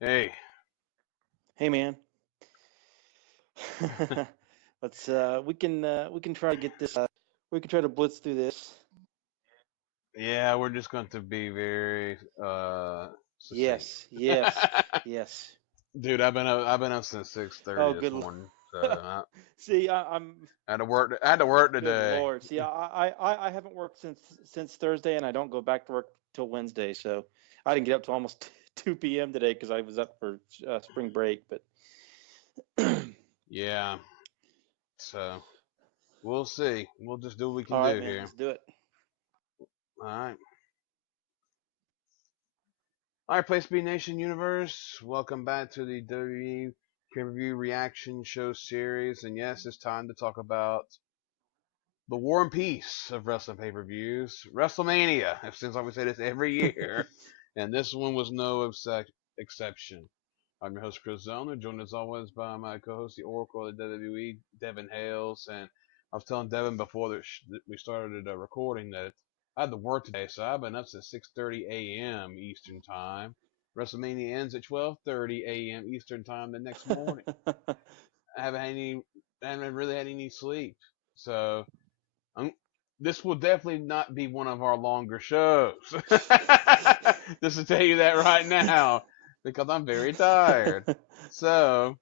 Hey, Hey man, let's we can try to get this. We can try to blitz through this. yeah, we're just going to be very succinct. Yes, yes, yes. Dude, I've been up since 6:30 Oh, this good. morning, so See, I'm. I had to work. I had to work Good today. Lord. See, I haven't worked since Thursday, and I don't go back to work till Wednesday. So I didn't get up till almost 2 p.m. today because I was up for spring break. But Yeah, so we'll see. We'll just do what we all can right, do man, here. let's do it. All right. All right, Place B Nation Universe. Welcome back to the WWE pay-per-view reaction show series, and yes, it's time to talk about the War and Peace of wrestling pay-per-views, Wrestlemania. It seems like we say this every year, and this one was no exception. I'm your host, Chris Zellner, joined as always by my co-host, the Oracle of the WWE, Devon Hales. And I was telling Devon before that we started recording that I had to work today, so I've been up since 6:30 a.m. Eastern Time. WrestleMania ends at 12:30 a.m. Eastern Time the next morning. I haven't had any, I haven't really had any sleep, so um, this will definitely not be one of our longer shows. Just to tell you that right now, because I'm very tired. So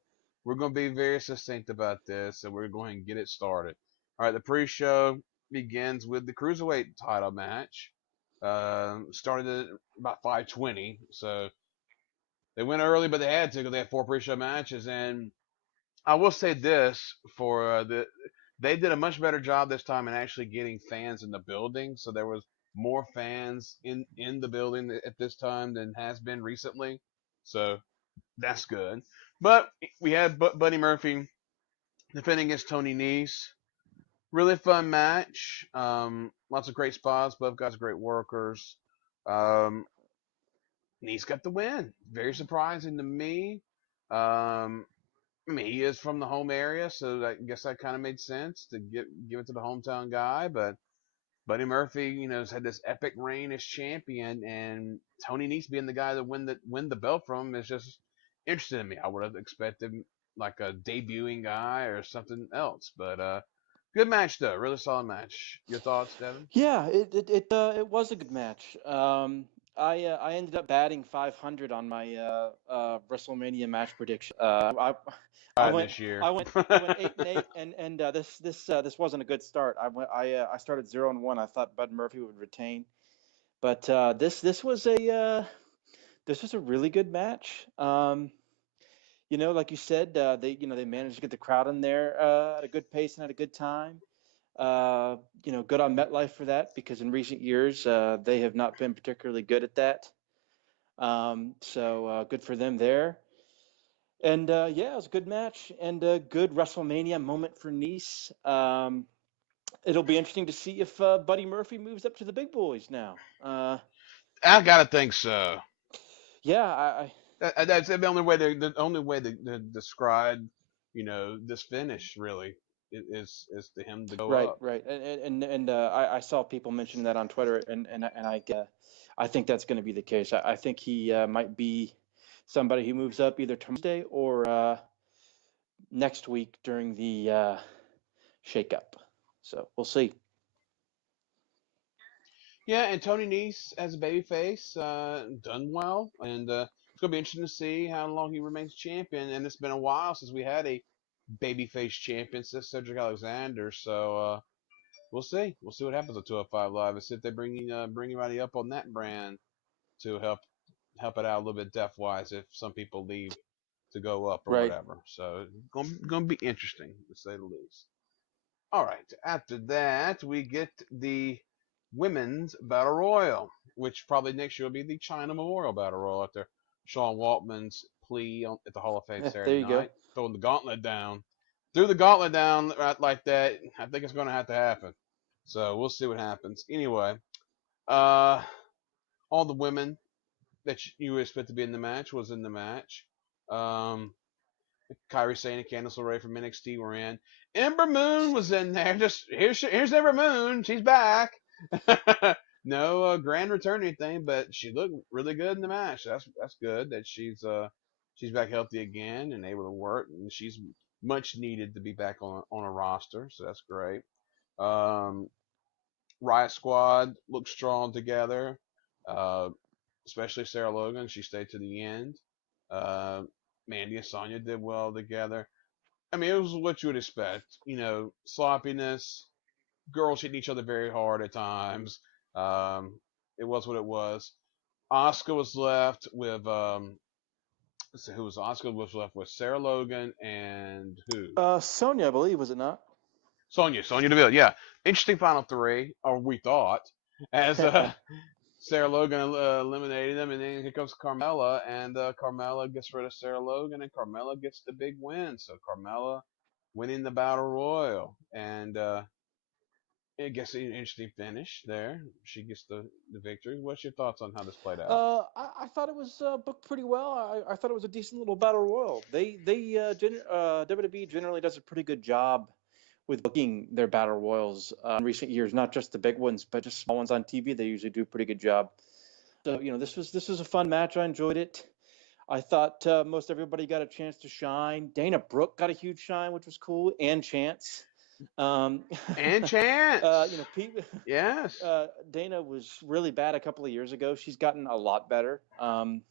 we're going to be very succinct about this, and we're going to get it started. All right, the pre-show begins with the cruiserweight title match. Started at about 5:20, so they went early, but they had to because they had four pre-show matches. And I will say this for they did a much better job this time in actually getting fans in the building. So there was more fans in the building at this time than has been recently. So that's good. But we had Buddy Murphy defending against Tony Nese. Really fun match. Lots of great spots. Both guys are great workers. Um, Nese got the win. Very surprising to me. Um, I mean, he is from the home area, so I guess that kind of made sense to give it to the hometown guy. But Buddy Murphy, has had this epic reign as champion, and Tony Nese being the guy that win the belt from him is just interesting to me. I would have expected like a debuting guy or something else, but good match though, really solid match. Your thoughts, Devin? Yeah, it was a good match. I ended up batting 500 on my WrestleMania match prediction. I went This year. I went 8-8, and this wasn't a good start. I started 0-1. I thought Bud Murphy would retain, but this was a really good match. Like you said, they managed to get the crowd in there at a good pace and at a good time. Good on MetLife for that because in recent years they have not been particularly good at that. So good for them there. And yeah, it was a good match and a good WrestleMania moment for Nice. It'll be interesting to see if Buddy Murphy moves up to the big boys now. I gotta think so. Yeah, I That's the only way to describe, this finish really is to him to go right, up. right, and I saw people mention that on Twitter, I think that's going to be the case. I think he might be somebody who moves up either Tuesday or next week during the shakeup. So we'll see. Yeah, and Tony Nese as a babyface, done well, and it's gonna be interesting to see how long he remains champion. And it's been a while since we had a babyface champion since Cedric Alexander, so we'll see. We'll see what happens with 205 Live and see if they bring anybody up on that brand to help it out a little bit depth wise if some people leave to go up or Right. whatever. So it's gonna be interesting to say the least. All right. After that, we get the women's battle royal, which probably next year will be the China Memorial Battle Royal after Sean Waltman's plea at the Hall of Fame There Saturday you go. night, throwing the gauntlet down, threw the gauntlet down right like that. I think it's going to have to happen. So we'll see what happens. Anyway, uh, all the women that you would expect to be in the match was in the match. Um, Kairi Sane and Candice LeRae from NXT were in. Ember Moon was in there. Just here's Ember Moon. She's back. No grand return or anything, but she looked really good in the match. That's good that she's she's back healthy again and able to work, and she's much needed to be back on a roster, so that's great. Um, Riot Squad looked strong together, uh, especially Sarah Logan. She stayed to the end. Uh, Mandy and Sonya did well together. I mean, it was what you would expect. Sloppiness, girls hitting each other very hard at times. Um, it was what it was. Oscar was left with let's see who was Oscar was left with Sarah Logan and who? Sonya, I believe, was it not? Sonya Deville. Yeah, interesting final three, or we thought, as Sarah Logan eliminated them, and then here comes Carmella, and Carmella gets rid of Sarah Logan, and Carmella gets the big win. So Carmella winning the Battle Royal, and it gets an interesting finish there. She gets the victory. What's your thoughts on how this played out? I thought it was booked pretty well. I thought it was a decent little battle royal. WWE generally does a pretty good job with booking their battle royals in recent years. Not just the big ones, but just small ones on TV. They usually do a pretty good job. So this was a fun match. I enjoyed it. I thought most everybody got a chance to shine. Dana Brooke got a huge shine, which was cool, and Chance. And Chance. Yes. Dana was really bad a couple of years ago. She's gotten a lot better. And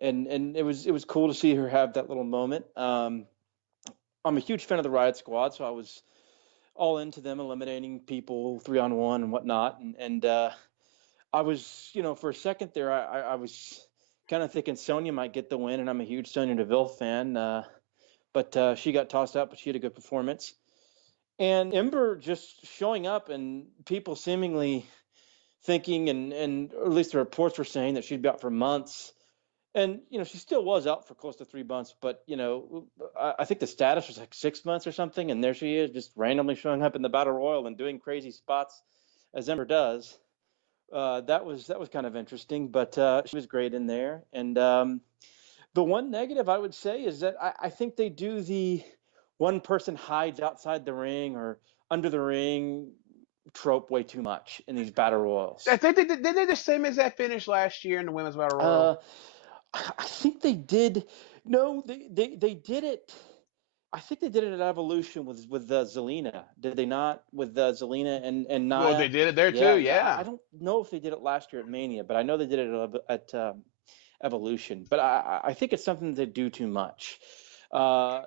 it was cool to see her have that little moment. I'm a huge fan of the Riot Squad, so I was all into them eliminating people 3-on-1 and whatnot. And I was, for a second there, I was kind of thinking Sonya might get the win, and I'm a huge Sonya Deville fan. But she got tossed out, but she had a good performance. And Ember just showing up and people seemingly thinking, and or at least the reports were saying that she'd be out for months. And, she still was out for close to 3 months, but, I think the status was like 6 months or something. And there she is, just randomly showing up in the Battle Royal and doing crazy spots as Ember does. That was kind of interesting, but she was great in there. And the one negative I would say is that I think they do the one person hides outside the ring or under the ring trope way too much in these battle royals. I think they did the same as that finish last year in the women's battle royal. I think they did. No, they did it. I think they did it at Evolution with Zelina. Did they not with Zelina and Nia? Well, they did it there too. Yeah. I don't know if they did it last year at Mania, but I know they did it at Evolution. But I think it's something they do too much. They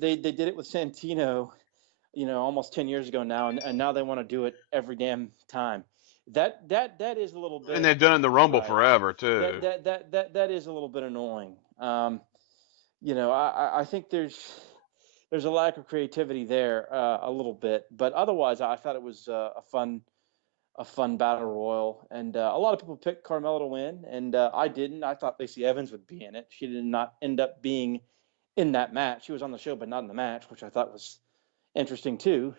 did it with Santino, almost 10 years ago now, and now they want to do it every damn time. That is a little bit. And they've done it in the Rumble forever too. That is a little bit annoying. I think there's a lack of creativity there a little bit, but otherwise I thought it was a fun battle royal, and a lot of people picked Carmella to win, and I didn't. I thought Lacey Evans would be in it. She did not end up being in that match. She was on the show, but not in the match, which I thought was interesting too.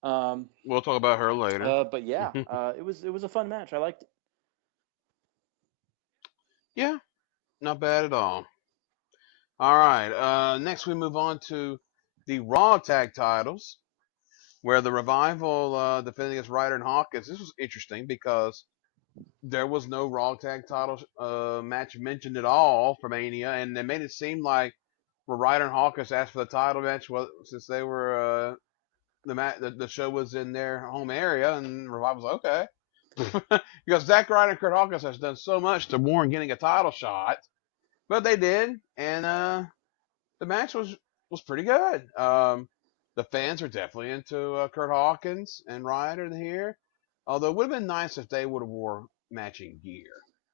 We'll talk about her later. But yeah, it was a fun match. I liked it. Yeah, not bad at all. All right. Next, we move on to the Raw Tag Titles, where the Revival defending against Ryder and Hawkins. This was interesting because there was no Raw Tag Title match mentioned at all for Mania, and they made it seem like Ryder and Hawkins asked for the title match since they were the show was in their home area, and Revival's like, okay. Because Zack Ryder and Kurt Hawkins has done so much to warrant getting a title shot, but they did, and the match was pretty good. The fans are definitely into Kurt Hawkins and Ryder here, although it would have been nice if they would have wore matching gear.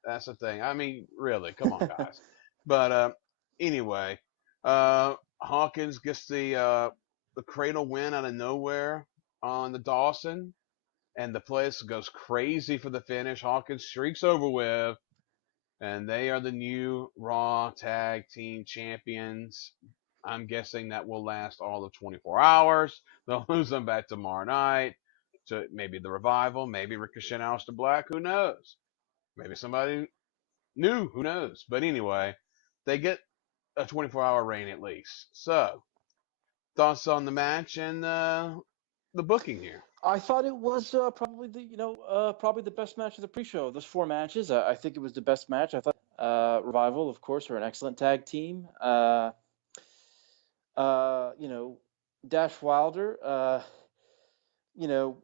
That's the thing. I mean, really, come on, guys. But anyway, Hawkins gets the cradle win out of nowhere on the Dawson, and the place goes crazy for the finish. Hawkins streaks over with, and they are the new Raw Tag Team Champions. I'm guessing that will last all of 24 hours. They'll lose them back tomorrow night to maybe the Revival, maybe Ricochet and Aleister Black. Who knows? Maybe somebody new. Who knows? But anyway, they get a 24-hour reign at least. So, thoughts on the match and the booking here? I thought it was probably the best match of the pre-show. Those 4 matches, I think it was the best match. I thought Revival, of course, are an excellent tag team. You know, Dash Wilder, you know,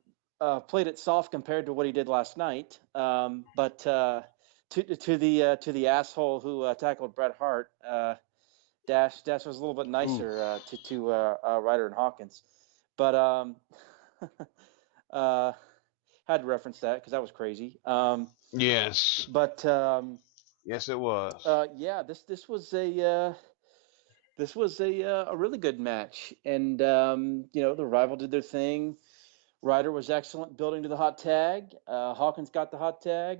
played it soft compared to what he did last night. But to the asshole who tackled Bret Hart, Dash was a little bit Oof. nicer to Ryder and Hawkins. But uh, had to reference that because that was crazy. Yes. But Yes, it was. yeah, this was a really good match, and you know, the Revival did their thing. Ryder was excellent building to the hot tag. Hawkins got the hot tag,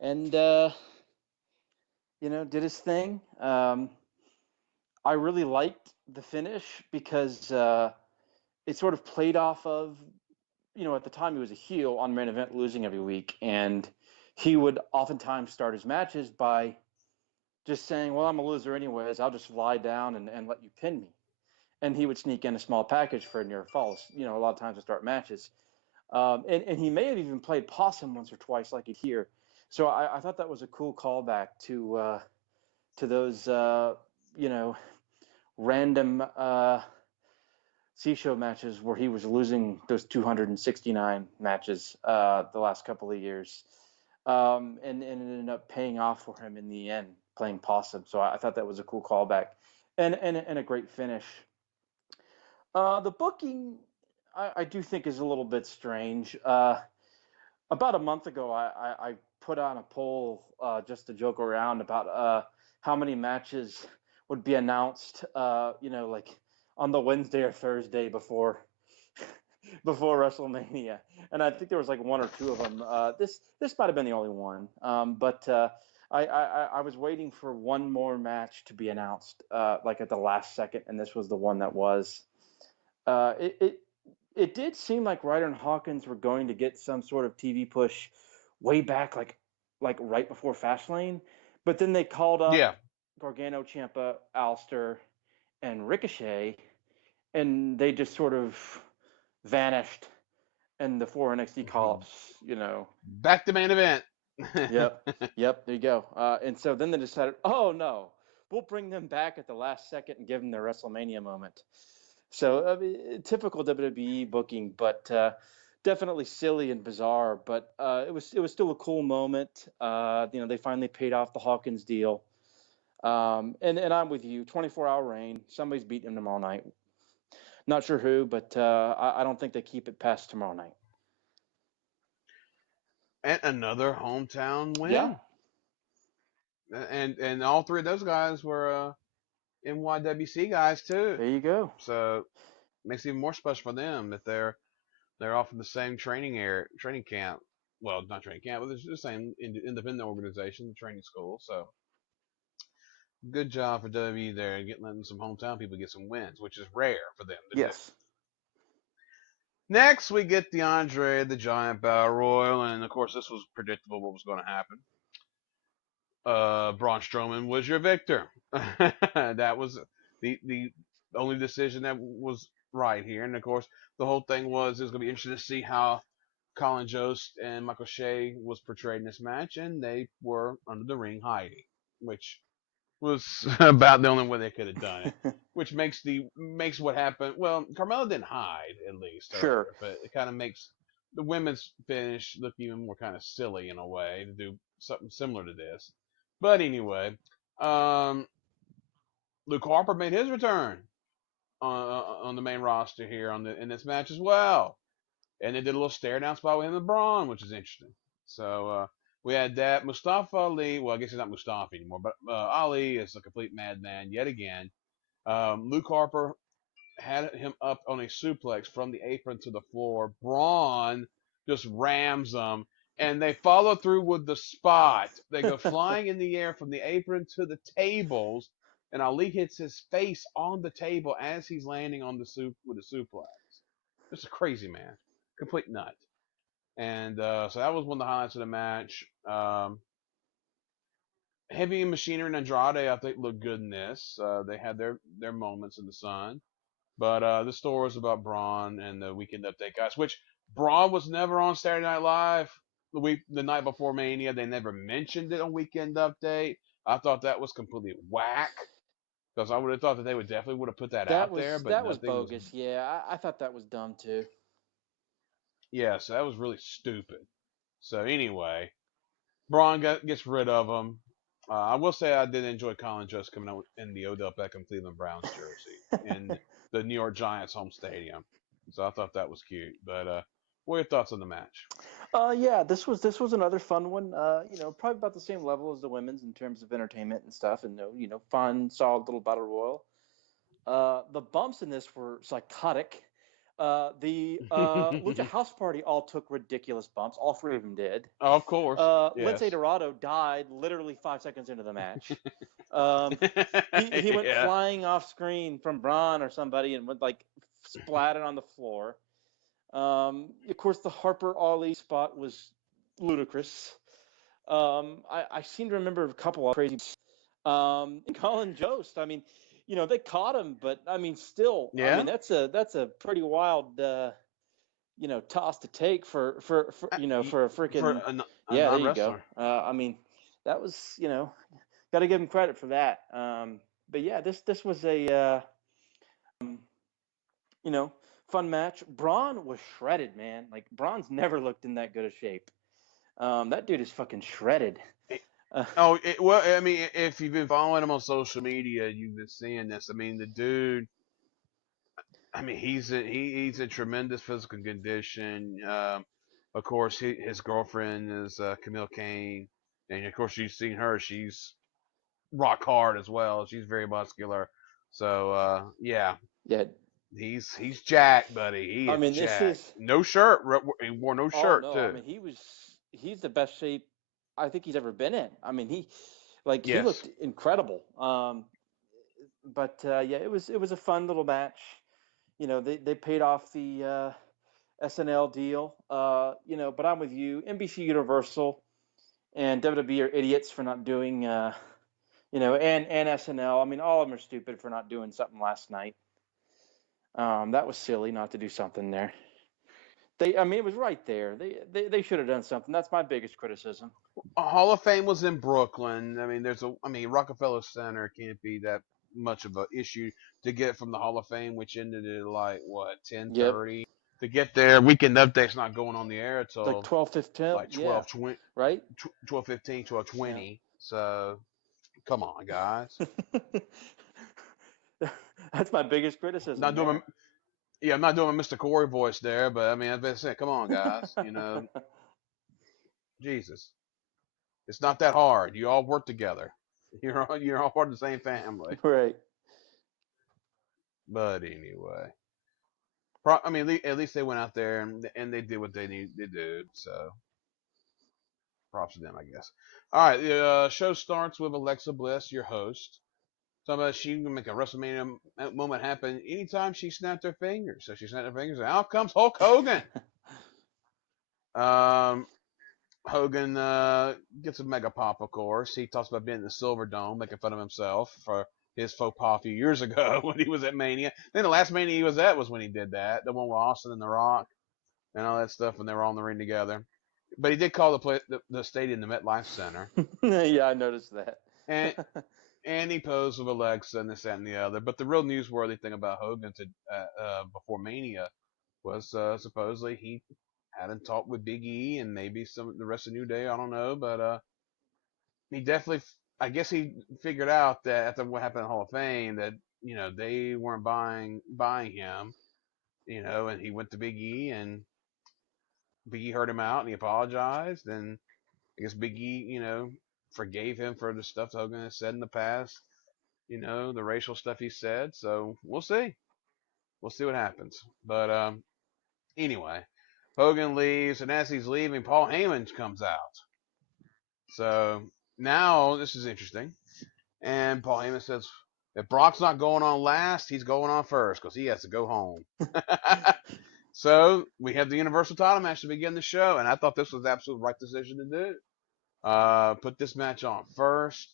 and you know, did his thing. I really liked the finish because it sort of played off of, you know, at the time he was a heel on main event, losing every week, and he would oftentimes start his matches by just saying, "Well, I'm a loser anyways. I'll just lie down and let you pin me." And he would sneak in a small package for near falls, you know, a lot of times to start matches. And he may have even played possum once or twice, like here. So I thought that was a cool callback to those you know, random C-show matches where he was losing those 269 matches the last couple of years, and it ended up paying off for him in the end, playing possum. So I thought that was a cool callback and a great finish. The booking, I do think, is a little bit strange. About a month ago, I put on a poll just to joke around about how many matches would be announced, you know, like on the Wednesday or Thursday before WrestleMania, and I think there was like one or two of them. This might have been the only one, but I was waiting for one more match to be announced, like at the last second, and this was the one that was. Uh, it, it it did seem like Ryder and Hawkins were going to get some sort of TV push way back, like right before Fastlane, but then they called up Yeah. Gargano, Ciampa, Alistair, and Ricochet, and they just sort of vanished in the four NXT call-ups. You know. Back to main event. Yep. Yep. There you go. And so then they decided, oh no, we'll bring them back at the last second and give them their WrestleMania moment. So I mean, typical WWE booking, but definitely silly and bizarre. But it was still a cool moment. You know, they finally paid off the Hawkins deal. And I'm with you. 24-hour reign. Somebody's beating them all night. Not sure who, but I don't think they keep it past tomorrow night. And another hometown Yeah. win. And all three of those guys were NYWC guys too. There you go. So makes it even more special for them that they're off in the same training camp. Well, not training camp, but it's the same independent organization, the training school. So good job for WWE there and letting some hometown people get some wins, which is rare for them to do. Yes. Next, we get the Andre the Giant Battle Royal, and of course, this was predictable what was going to happen. Braun Strowman was your victor. That was the only decision that was right here, and of course, the whole thing was it was going to be interesting to see how Colin Jost and Michael Shea was portrayed in this match, and they were under the ring hiding, which was about the only way they could have done it. Which makes what happened. Well, Carmella didn't hide at least Sure. earlier, but it kind of makes the women's finish look even more kind of silly in a way to do something similar to this. But anyway, um, Luke Harper made his return on the main roster here in this match as well, and they did a little stare down spot with him and Braun, which is interesting. So we had that. Mustafa Ali, well, I guess he's not Mustafa anymore, but Ali is a complete madman yet again. Luke Harper had him up on a suplex from the apron to the floor. Braun just rams them, and they follow through with the spot. They go flying in the air from the apron to the tables, and Ali hits his face on the table as he's landing on the with a suplex. Just a crazy man, complete nut. And so that was one of the highlights of the match. Heavy Machinery and Andrade, I think, looked good in this. They had their moments in the sun. But the story was about Braun and the Weekend Update guys, which Braun was never on Saturday Night Live. the night before Mania. They never mentioned it on Weekend Update. I thought that was completely whack because I would have thought that they would definitely would have put that out there, but That was nothing was. bogus. Yeah, I thought that was dumb too. Yeah, so that was really stupid. So anyway, Braun gets rid of him. I will say I did enjoy Colin Jost coming out in the Odell Beckham Cleveland Browns jersey in the New York Giants home stadium. So I thought that was cute. But what are your thoughts on the match? Yeah, this was another fun one. Probably about the same level as the women's in terms of entertainment and stuff, and fun, solid little battle royal. The bumps in this were psychotic. The Lucha House Party all took ridiculous bumps. All three of them did. Oh, of course, Lince yes. Dorado died literally 5 seconds into the match. He went Yeah. flying off screen from Braun or somebody and went like splatted on the floor. Of course, the Harper Ollie spot was ludicrous. I seem to remember a couple of crazy. Colin Jost. I mean, they caught him, but I mean, still, I Yeah. mean, that's a pretty wild, toss to take for for a For freaking a yeah. There you go. non-wrestler. I mean, that was got to give him credit for that. But yeah, this was a you know, fun match. Braun was shredded, man. Like Braun's never looked in that good a shape. That dude is fucking shredded. Well, I mean, if you've been following him on social media, you've been seeing this. I mean, the dude. I mean, he's in tremendous physical condition. Of course, his girlfriend is Camille Kane, and of course, you've seen her. She's rock hard as well. She's very muscular. So yeah, Yeah. he's jacked, buddy. He I is mean, this jacked. is. No shirt. He wore no Oh shirt no, I too. mean he's the best shape I think he's ever been in. I mean he Yes. looked incredible. But yeah, it was a fun little match. They paid off the SNL deal. But I'm with you. NBC Universal and WWE are idiots for not doing and SNL. I mean, all of them are stupid for not doing something last night. That was silly not to do something there. I mean, it was right there. They should have done something. That's my biggest criticism. Hall of Fame was in Brooklyn. I mean, Rockefeller Center can't be that much of an issue to get from the Hall of Fame, which ended at like what Yep. 10:30. To get there, Weekend Update's not going on the air Like until 12, 15. like Yeah. 12, 20, Right? 12:15, Yeah. 12:20. So come on, guys. That's my biggest criticism Not doing there. Yeah, I'm not doing a Mr. Corey voice there, but I mean, as I said, come on, guys. Jesus, it's not that hard. You all work together. You're all part of the same family. Right. But anyway, I mean, at least they went out there and they did what they needed to do. So props to them, I guess. All right, the show starts with Alexa Bliss, your host. Talking about she can make a WrestleMania moment happen anytime she snapped her fingers. So she snapped her fingers, and out comes Hulk Hogan. Hogan gets a mega pop, of course. He talks about being in the Silver Dome, making fun of himself for his faux pas a few years ago when he was at Mania. Then the last Mania he was at was when he did that, the one with Austin and The Rock and all that stuff when they were all in the ring together. But he did call the stadium the MetLife Center, Yeah, I noticed that. and and he posed with Alexa and this that, and the other. But the real newsworthy thing about Hogan before Mania was supposedly he hadn't talked with Big E and maybe the rest of New Day. I don't know, but he definitely. I guess he figured out that after what happened in Hall of Fame that they weren't buying him. And he went to Big E and Big E heard him out and he apologized and I guess Big E forgave him for the stuff Hogan has said in the past. The racial stuff he said. So we'll see. We'll see what happens. But anyway, Hogan leaves, and as he's leaving, Paul Heyman comes out. So now this is interesting. And Paul Heyman says, if Brock's not going on last, he's going on first because he has to go home. So we have the Universal title match to begin the show, and I thought this was the absolute right decision to do. Put this match on first.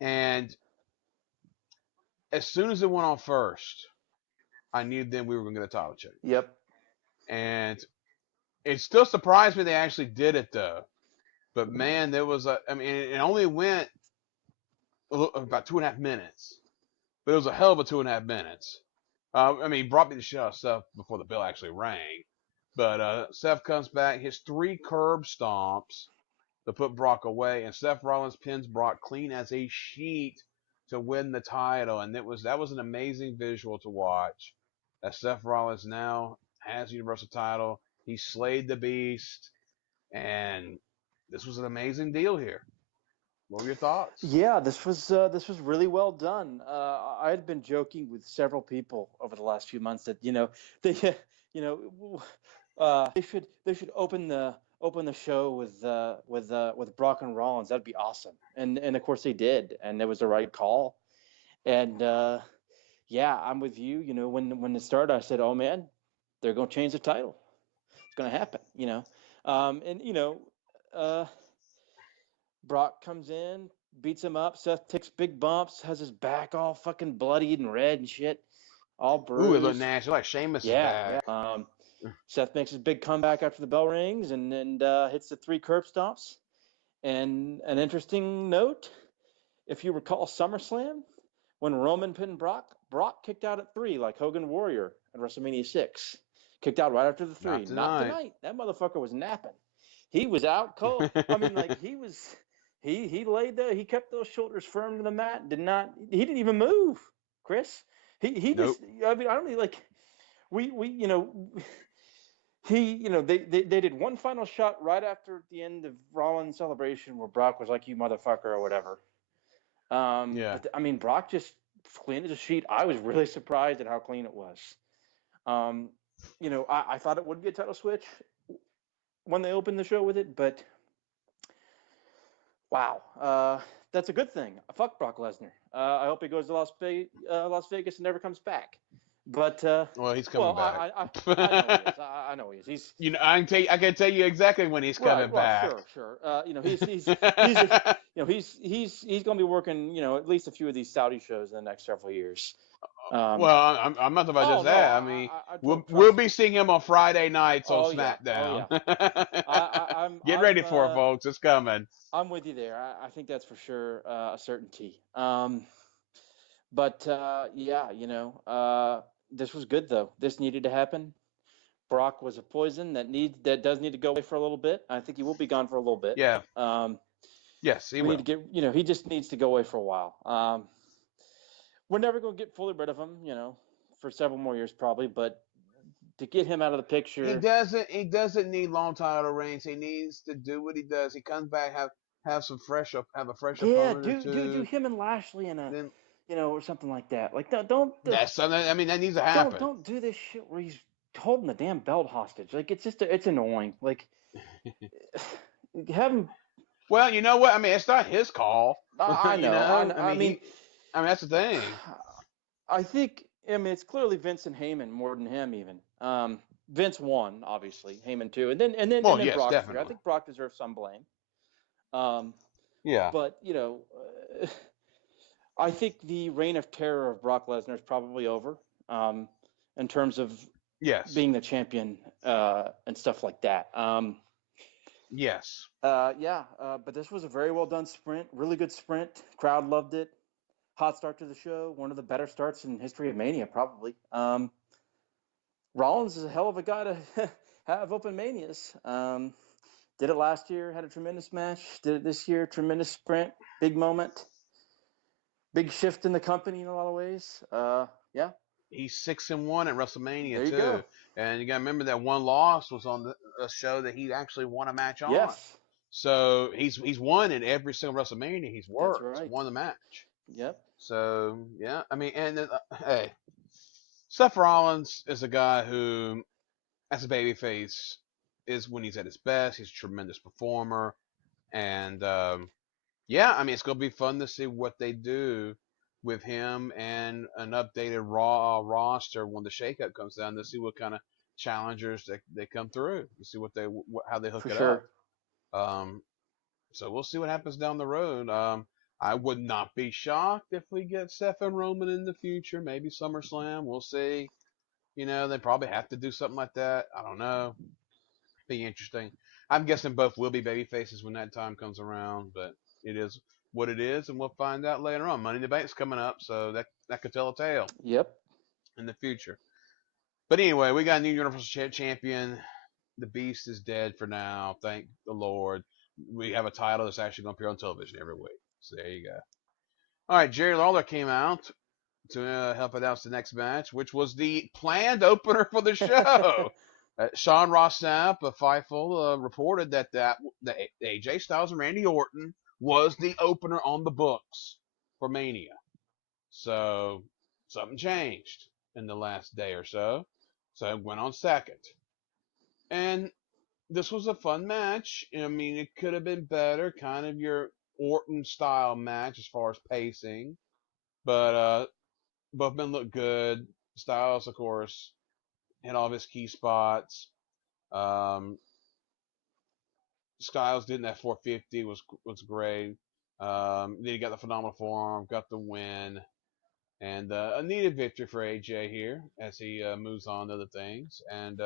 And as soon as it went on first, I knew then we were going to get a title change. Yep. And it still surprised me they actually did it though. But man, there was I mean, it only went about 2.5 minutes, but it was a hell of a 2.5 minutes. I mean, he brought me the shit out of Seth before the bell actually rang. But Seth comes back, hits 3 curb stomps to put Brock away, and Seth Rollins pins Brock clean as a sheet to win the title. And that was an amazing visual to watch. As Seth Rollins now has the Universal title, he slayed the Beast, and this was an amazing deal here. What were your thoughts? Yeah, this was really well done. I had been joking with several people over the last few months that they you know they should open the show with Brock and Rollins. That'd be awesome. And of course they did, and it was the right call. And yeah, I'm with you. When it started, I said, "Oh man, they're gonna change the title. It's gonna happen." And Brock comes in, beats him up. Seth takes big bumps, has his back all fucking bloodied and red and shit, all Ooh, it looked bruised. nasty, like Sheamus' Yeah, back. yeah. Seth makes his big comeback after the bell rings and hits the 3 curb stomps. And an interesting note, if you recall SummerSlam, when Roman pinned Brock kicked out at 3 like Hogan Warrior at WrestleMania 6. Kicked out right after the 3. Not Not tonight. tonight. That motherfucker was napping. He was out cold. I mean, like he laid there. He kept those shoulders firm to the mat. He didn't even move, Kris. He Nope. just. I mean, I don't mean like we they did one final shot right after the end of Rollins' celebration where Brock was like, "You motherfucker" or whatever. Yeah. But I mean, Brock just clean as a sheet. I was really surprised at how clean it was. I thought it would be a title switch when they opened the show with it, but wow, that's a good thing. Fuck Brock Lesnar. I hope he goes to Las Vegas and never comes back. But Well, he's coming back. I know he is. He's I can tell you exactly when he's coming right. Well, back. sure. He's going to be working at least a few of these Saudi shows in the next several years. Well, I'm not talking about just No, that. I mean, we'll trust be me. seeing him on Friday nights on Yeah, SmackDown. Get ready I'm for it, folks. It's coming. I'm with you there. I think that's for sure a certainty. But yeah, this was good though. This needed to happen. Brock was a poison that does need to go away for a little bit. I think he will be gone for a little bit. Yeah. Yes, he we will. need to get. He just needs to go away for a while. We're never going to get fully rid of him, for several more years probably. But to get him out of the picture, He doesn't need long title reigns. He needs to do what he does. He comes back, have a fresh opponent or two. do him and Lashley in a. Then Or something like that. Like don't. that's something. I mean, that needs to happen. Don't do this shit where he's holding the damn belt hostage. Like it's annoying. Like have him. Well, you know what? I mean, it's not his call. I know. I mean, that's the thing. I think. I mean, it's clearly Vince and Heyman more than him even. Vince won, obviously. Heyman too, and then Yes, Brock. definitely. I think Brock deserves some blame. Yeah. But I think the reign of terror of Brock Lesnar is probably over. In terms of being the champion and stuff like that. Yes. But this was a very well done sprint. Really good sprint. Crowd loved it. Hot start to the show. One of the better starts in history of Mania, probably. Rollins is a hell of a guy to have open Manias. Did it last year. Had a tremendous match. Did it this year. Tremendous sprint. Big moment. Big shift in the company in a lot of ways. Yeah. He's 6-1 at WrestleMania There you too, go. and you got to remember that one loss was on a show that he actually won a match on. Yes. So he's won in every single WrestleMania he's worked. That's right. Won the match. Yep. So yeah, I mean, and hey, Seth Rollins is a guy who, as a babyface, is when he's at his best. He's a tremendous performer, and yeah, I mean, it's gonna be fun to see what they do with him and an updated Raw roster when the shakeup comes down to see what kind of challengers they come through. To see how they hook For it sure. up. So we'll see what happens down the road. I would not be shocked if we get Seth and Roman in the future. Maybe SummerSlam. We'll see. They probably have to do something like that. I don't know. Be interesting. I'm guessing both will be baby faces when that time comes around, but it is what it is, and we'll find out later on. Money in the Bank's coming up, so that could tell a tale Yep. in the future. But anyway, we got a new Universal Champion. The Beast is dead for now. Thank the Lord. We have a title that's actually going to appear on television every week. So there you go. All right, Jerry Lawler came out to help announce the next match, which was the planned opener for the show. Sean Ross Sapp of Fightful reported that the AJ Styles and Randy Orton was the opener on the books for Mania. So something changed in the last day or so. So it went on second. And this was a fun match. I mean, it could have been better, kind of your Orton style match as far as pacing. But both men looked good. Styles, of course, had all of his key spots. Um, Styles did that 450 was great. Then he got the phenomenal forearm, got the win, and a needed victory for AJ here as he moves on to other things. And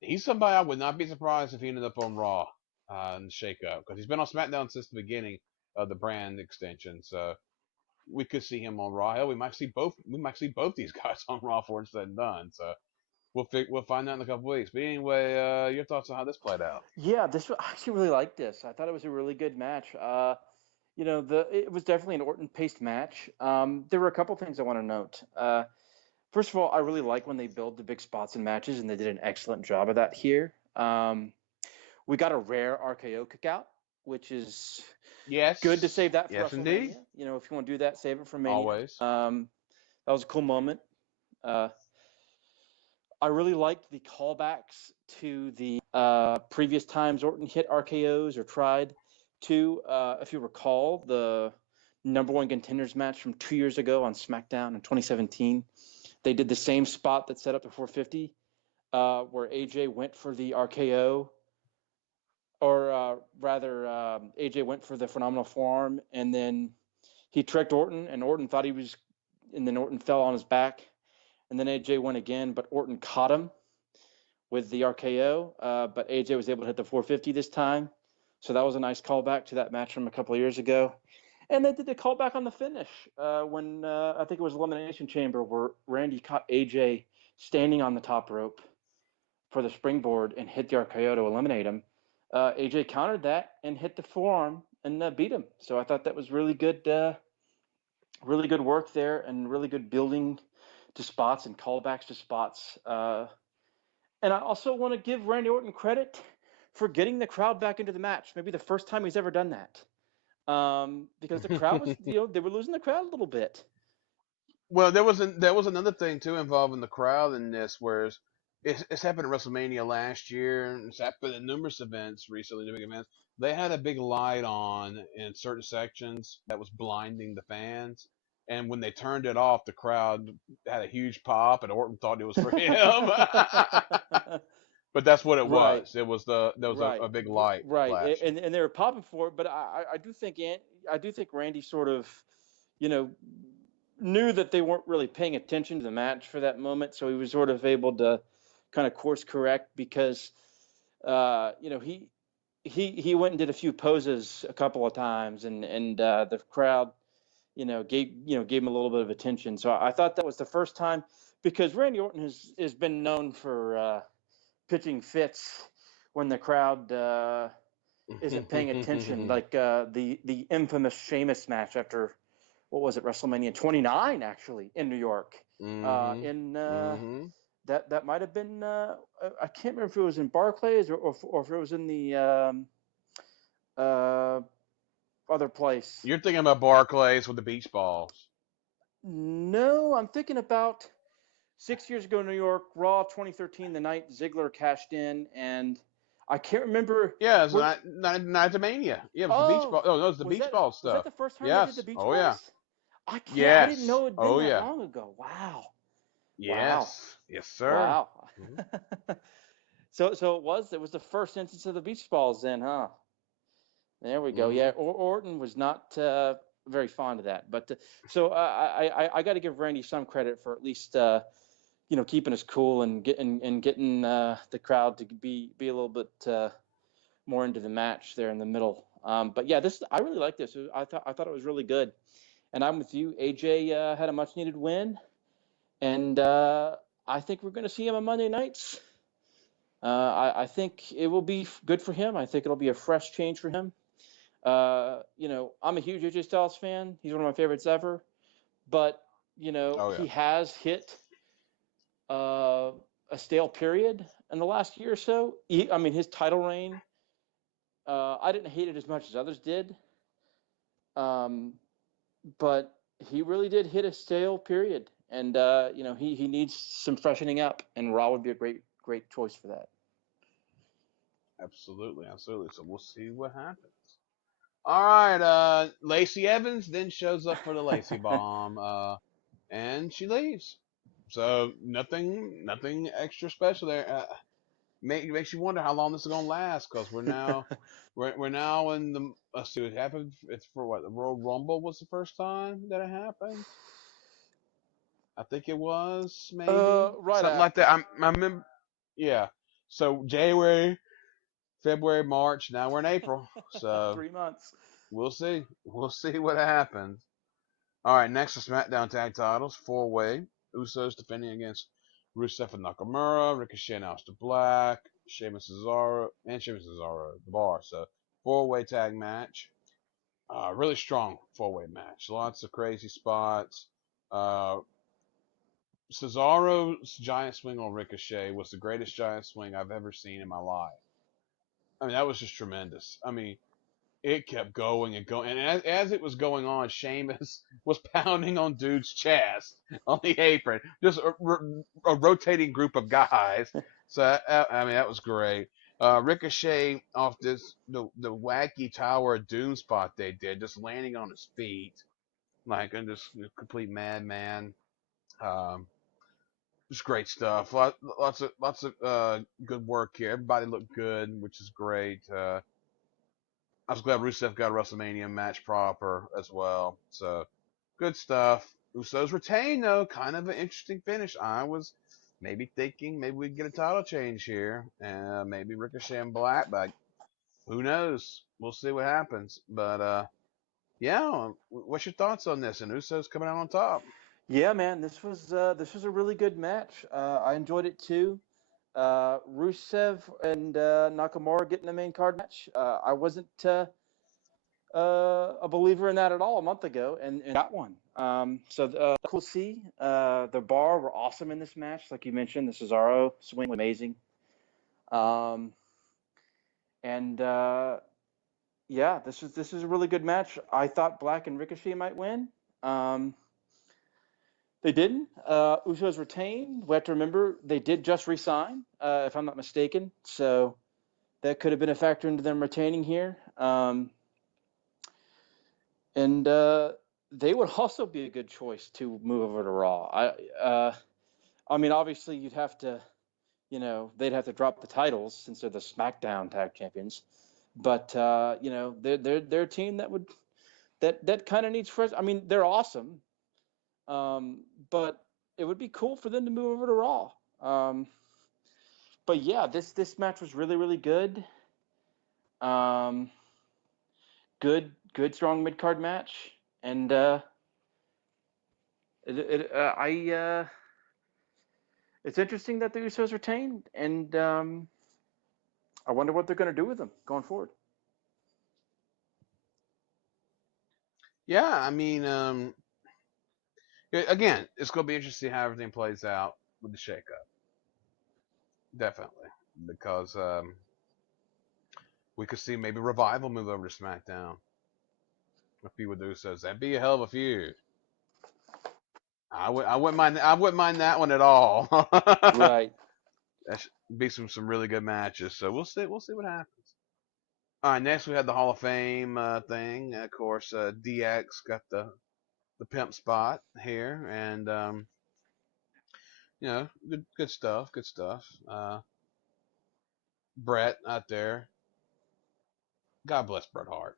he's somebody I would not be surprised if he ended up on Raw in the shakeup because he's been on SmackDown since the beginning of the brand extension. So we could see him on Raw. Hell, we might see both. We might see both these guys on Raw before it's said and done. So we'll find out in a couple weeks. But anyway, your thoughts on how this played out? Yeah, I actually really liked this. I thought it was a really good match. It was definitely an Orton-paced match. There were a couple things I want to note. First of all, I really like when they build the big spots in matches, and they did an excellent job of that here. We got a rare RKO kickout, which is good to save that for WrestleMania. Indeed. You know, if you want to do that, save it for Mania. Always. That was a cool moment. I really liked the callbacks to the previous times Orton hit RKOs or tried to. If you recall, the number one contenders match from 2 years ago on SmackDown in 2017, they did the same spot that set up the 450, where AJ went for the RKO, or rather, AJ went for the phenomenal forearm, and then he tricked Orton, and Orton thought he was, and then Orton fell on his back, and then AJ went again, but Orton caught him with the RKO, but AJ was able to hit the 450 this time, so that was a nice callback to that match from a couple of years ago. And they did the callback on the finish when I think it was Elimination Chamber where Randy caught AJ standing on the top rope for the springboard and hit the RKO to eliminate him. AJ countered that and hit the forearm and beat him. So I thought that was really good work there and really good building to spots and callbacks to spots. And I also want to give Randy Orton credit for getting the crowd back into the match. Maybe the first time he's ever done that. Because the crowd was, they were losing the crowd a little bit. Well, there was another thing too involving the crowd in this, whereas it's happened at WrestleMania last year, and it's happened at numerous events recently, the big events. They had a big light on in certain sections that was blinding the fans, and when they turned it off, the crowd had a huge pop, and Orton thought it was for him. But that's what it was. Right. There was a big light. Right, and they were popping for it. But I do think Randy sort of, knew that they weren't really paying attention to the match for that moment, so he was sort of able to kind of course correct because, he went and did a few poses a couple of times, and the crowd, gave him a little bit of attention. So I thought that was the first time, because Randy Orton has been known for pitching fits when the crowd isn't paying attention, like the infamous Sheamus match after, what was it, WrestleMania 29, actually, in New York. That might have been, I can't remember if it was in Barclays or if it was in the other place. You're thinking about Barclays with the beach balls. No, I'm thinking about 6 years ago in New York, Raw 2013, the night Ziggler cashed in, and I can't remember. Yeah, it was Nightomania. Yeah, it was the beach ball. Oh, no, it was the beach ball stuff. Was that the first time they did the beach balls? Yeah. I didn't know it had been that long ago. Wow. Yes. Wow. Yes, sir. Wow. Mm-hmm. So it was the first instance of the beach balls then, huh? There we go. Mm-hmm. Yeah, Orton was not very fond of that, but so I got to give Randy some credit for at least keeping us cool and getting the crowd to be a little bit more into the match there in the middle. But yeah, I really like this. I thought it was really good. And I'm with you. AJ had a much needed win, and I think we're going to see him on Monday nights. I think it will be good for him. I think it'll be a fresh change for him. I'm a huge AJ Styles fan. He's one of my favorites ever. But Oh yeah. he has hit a stale period in the last year or so. His title reign. I didn't hate it as much as others did. But he really did hit a stale period, and he needs some freshening up, and Raw would be a great choice for that. Absolutely. So we'll see what happens. All right. Lacey Evans then shows up for the Lacey Bomb, and she leaves. So nothing extra special there. Makes you wonder how long this is gonna last, because we're now in the, let's see what happened. It's for what, the Royal Rumble was the first time that it happened. I think it was maybe Right something like after. that. I remember. Yeah. So January, February, March. Now we're in April. So 3 months. we'll see. We'll see what happens. All right. Next is SmackDown Tag Titles, 4-way. Usos defending against Rusev and Nakamura, Ricochet and Aleister Black, Sheamus Cesaro, the Bar. So 4-way tag match. Really strong 4-way match. Lots of crazy spots. Cesaro's giant swing on Ricochet was the greatest giant swing I've ever seen in my life. I mean, that was just tremendous. I mean, it kept going and going, and as it was going on, Sheamus was pounding on dude's chest on the apron, just a rotating group of guys. So I mean, that was great. Ricochet off the wacky Tower of Doom spot they did, just landing on his feet like a just complete madman. Um, just great stuff. Lots of good work here. Everybody looked good, which is great. I was glad Rusev got a WrestleMania match proper as well. So good stuff. Usos retain though, kind of an interesting finish. I was maybe thinking maybe we'd get a title change here, and maybe Ricochet and Black, but who knows? We'll see what happens. But yeah, what's your thoughts on this? And Usos coming out on top. Yeah, man, this was a really good match. I enjoyed it too. Rusev and Nakamura getting the main card match. I wasn't a believer in that at all a month ago, and got one. Cool to see. The Bar were awesome in this match, like you mentioned. The Cesaro swing was amazing. Um, and yeah, this is a really good match. I thought Black and Ricochet might win. Um, they didn't. Usos retained. We have to remember they did just resign, if I'm not mistaken. So that could have been a factor into them retaining here. And they would also be a good choice to move over to Raw. I mean, obviously you'd have to, they'd have to drop the titles since they're the SmackDown Tag Champions. But they're a team that kind of needs fresh. I mean, they're awesome, but it would be cool for them to move over to Raw. But yeah, this match was really really good. Um, good strong mid card match, and it's interesting that the Usos retained, and I wonder what they're going to do with them going forward. Yeah, I mean, again, it's gonna be interesting how everything plays out with the shakeup. Definitely, because we could see maybe Revival move over to SmackDown. A feud with the Usos. That'd be a hell of a feud. I wouldn't mind. I wouldn't mind that one at all. Right. That should be some really good matches. So we'll see. We'll see what happens. All right. Next we had the Hall of Fame thing. Of course, DX got the pimp spot here, and good stuff. Good stuff. Bret out there. God bless Bret Hart.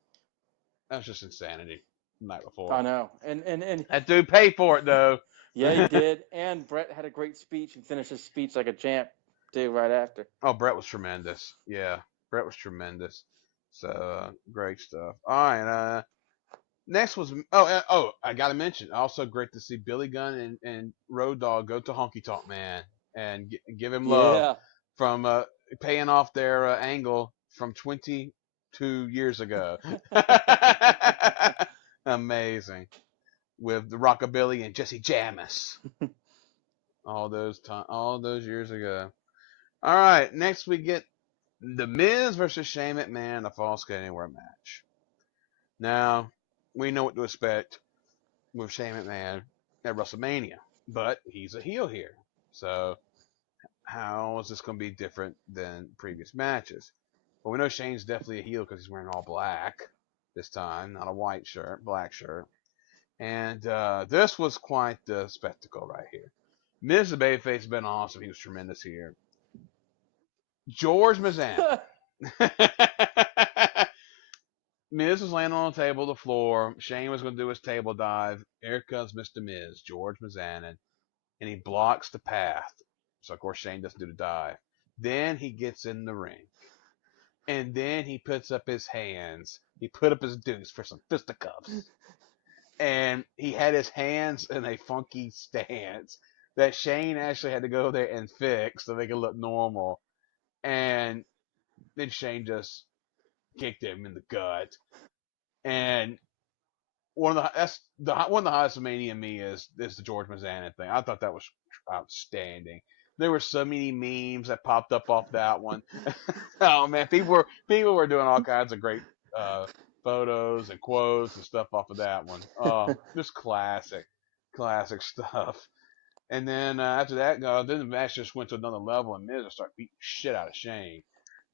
That was just insanity. the night before. I know, and That dude paid for it though. yeah, he did. And Brett had a great speech and finished his speech like a champ too, right after. Oh, Brett was tremendous. Yeah, Brett was tremendous. So great stuff. All right. Next was I gotta mention also great to see Billy Gunn and Road Dogg go to Honky Tonk Man and give him love Yeah. from paying off their angle from 22 years ago. Amazing with the Rockabilly and Jesse Jamis all those years ago. All right, next we get The Miz versus Shane McMahon, a Falls Count Anywhere match. Now we know what to expect with Shane McMahon at WrestleMania, but he's a heel here. So how is this going to be different than previous matches? Well, we know Shane's definitely a heel because he's wearing all black this time, not a white shirt, black shirt. And this was quite the spectacle right here. Miz the Babyface has been awesome. He was tremendous here. George Mazan. Miz was laying on the table, the floor. Shane was going to do his table dive. Here comes Mr. Miz, George Mazanin, and he blocks the path. So, of course, Shane doesn't do the dive. Then he gets in the ring. And then he puts up his hands. He put up his deuce for some fisticuffs. And he had his hands in a funky stance that Shane actually had to go there and fix so they could look normal. And then Shane just kicked him in the gut. And one of the highest of Mania me is the George Mazanin thing. I thought that was outstanding. There were so many memes that popped up off that one. Oh man, people were doing all kinds of great photos and quotes and stuff off of that one. Oh, just classic stuff. And then after that, then the match just went to another level, and Miz started beating shit out of Shane.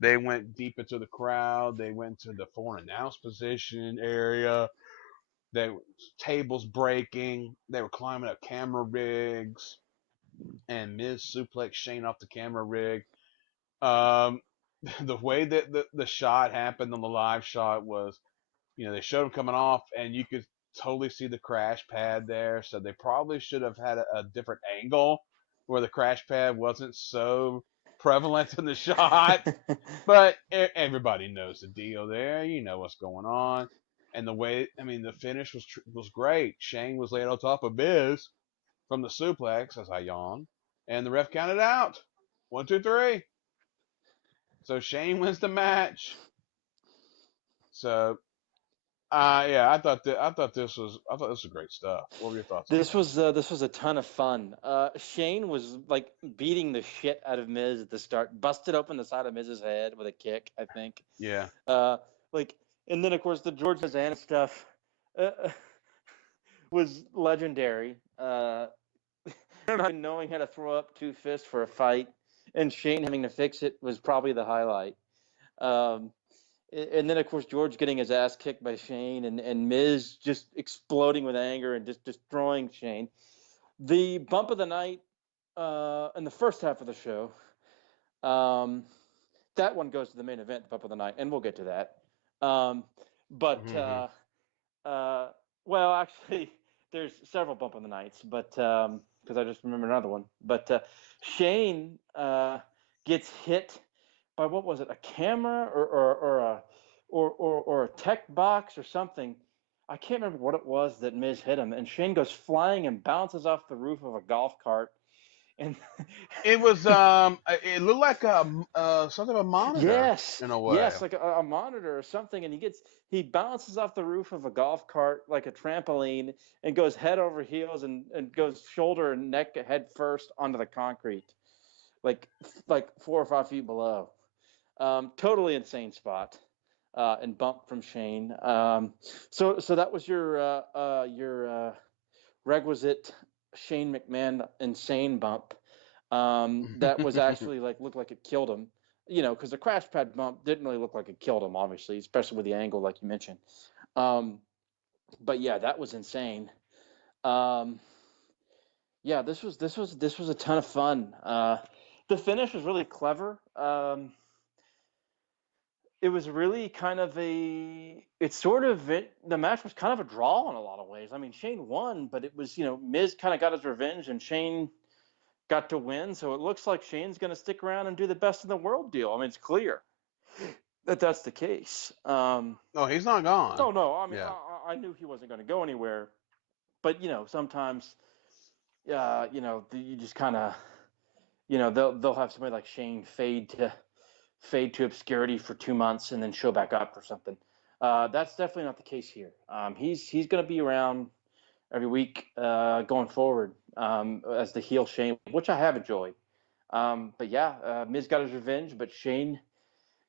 They went deep into the crowd. They went to the foreign announce position area. Tables breaking. They were climbing up camera rigs, and Miz suplex Shane off the camera rig. The way that the shot happened on the live shot was, they showed him coming off, and you could totally see the crash pad there. So they probably should have had a different angle where the crash pad wasn't so prevalent in the shot. But everybody knows the deal there. You know what's going on. And the finish was great. Shane was laid on top of Miz from the suplex, as I yawn, and the ref counted out. 1, 2, 3. So Shane wins the match. So, yeah, I thought this was great stuff. What were your thoughts on that? This was a ton of fun. Shane was like beating the shit out of Miz at the start, busted open the side of Miz's head with a kick, I think. Yeah. And then of course the George Mazanin stuff was legendary. Knowing how to throw up two fists for a fight, and Shane having to fix it was probably the highlight. And then of course George getting his ass kicked by Shane, and Miz just exploding with anger and just destroying Shane. The bump of the night in the first half of the show, that one goes to the main event, the bump of the night, and we'll get to that. Well, actually, there's several bump of the nights, but because I just remember another one. But Shane gets hit by, what was it, a camera or a tech box or something. I can't remember what it was that Miz hit him, and Shane goes flying and bounces off the roof of a golf cart. And it was it looked like something of a monitor. Yes, in a way. Yes, like a monitor or something, and he bounces off the roof of a golf cart like a trampoline and goes head over heels and goes shoulder and neck head first onto the concrete, like 4 or 5 feet below. Totally insane spot, and bump from Shane. So that was your requisite Shane McMahon insane bump. That was actually looked like it killed him, because the crash pad bump didn't really look like it killed him, obviously, especially with the angle like you mentioned. But yeah, that was insane. Yeah, this was a ton of fun. The finish was really clever. it was really kind of the match was kind of a draw in a lot of ways. I mean, Shane won, but it was, Miz kind of got his revenge and Shane got to win. So it looks like Shane's going to stick around and do the best in the world deal. I mean, it's clear that that's the case. No, he's not gone. Oh, no. I mean, Yeah. I knew he wasn't going to go anywhere. But, sometimes, you just kind of, they'll have somebody like Shane fade to obscurity for 2 months and then show back up or something. That's definitely not the case here. He's going to be around every week going forward as the heel Shane, which I have enjoyed. But yeah, Miz got his revenge, but Shane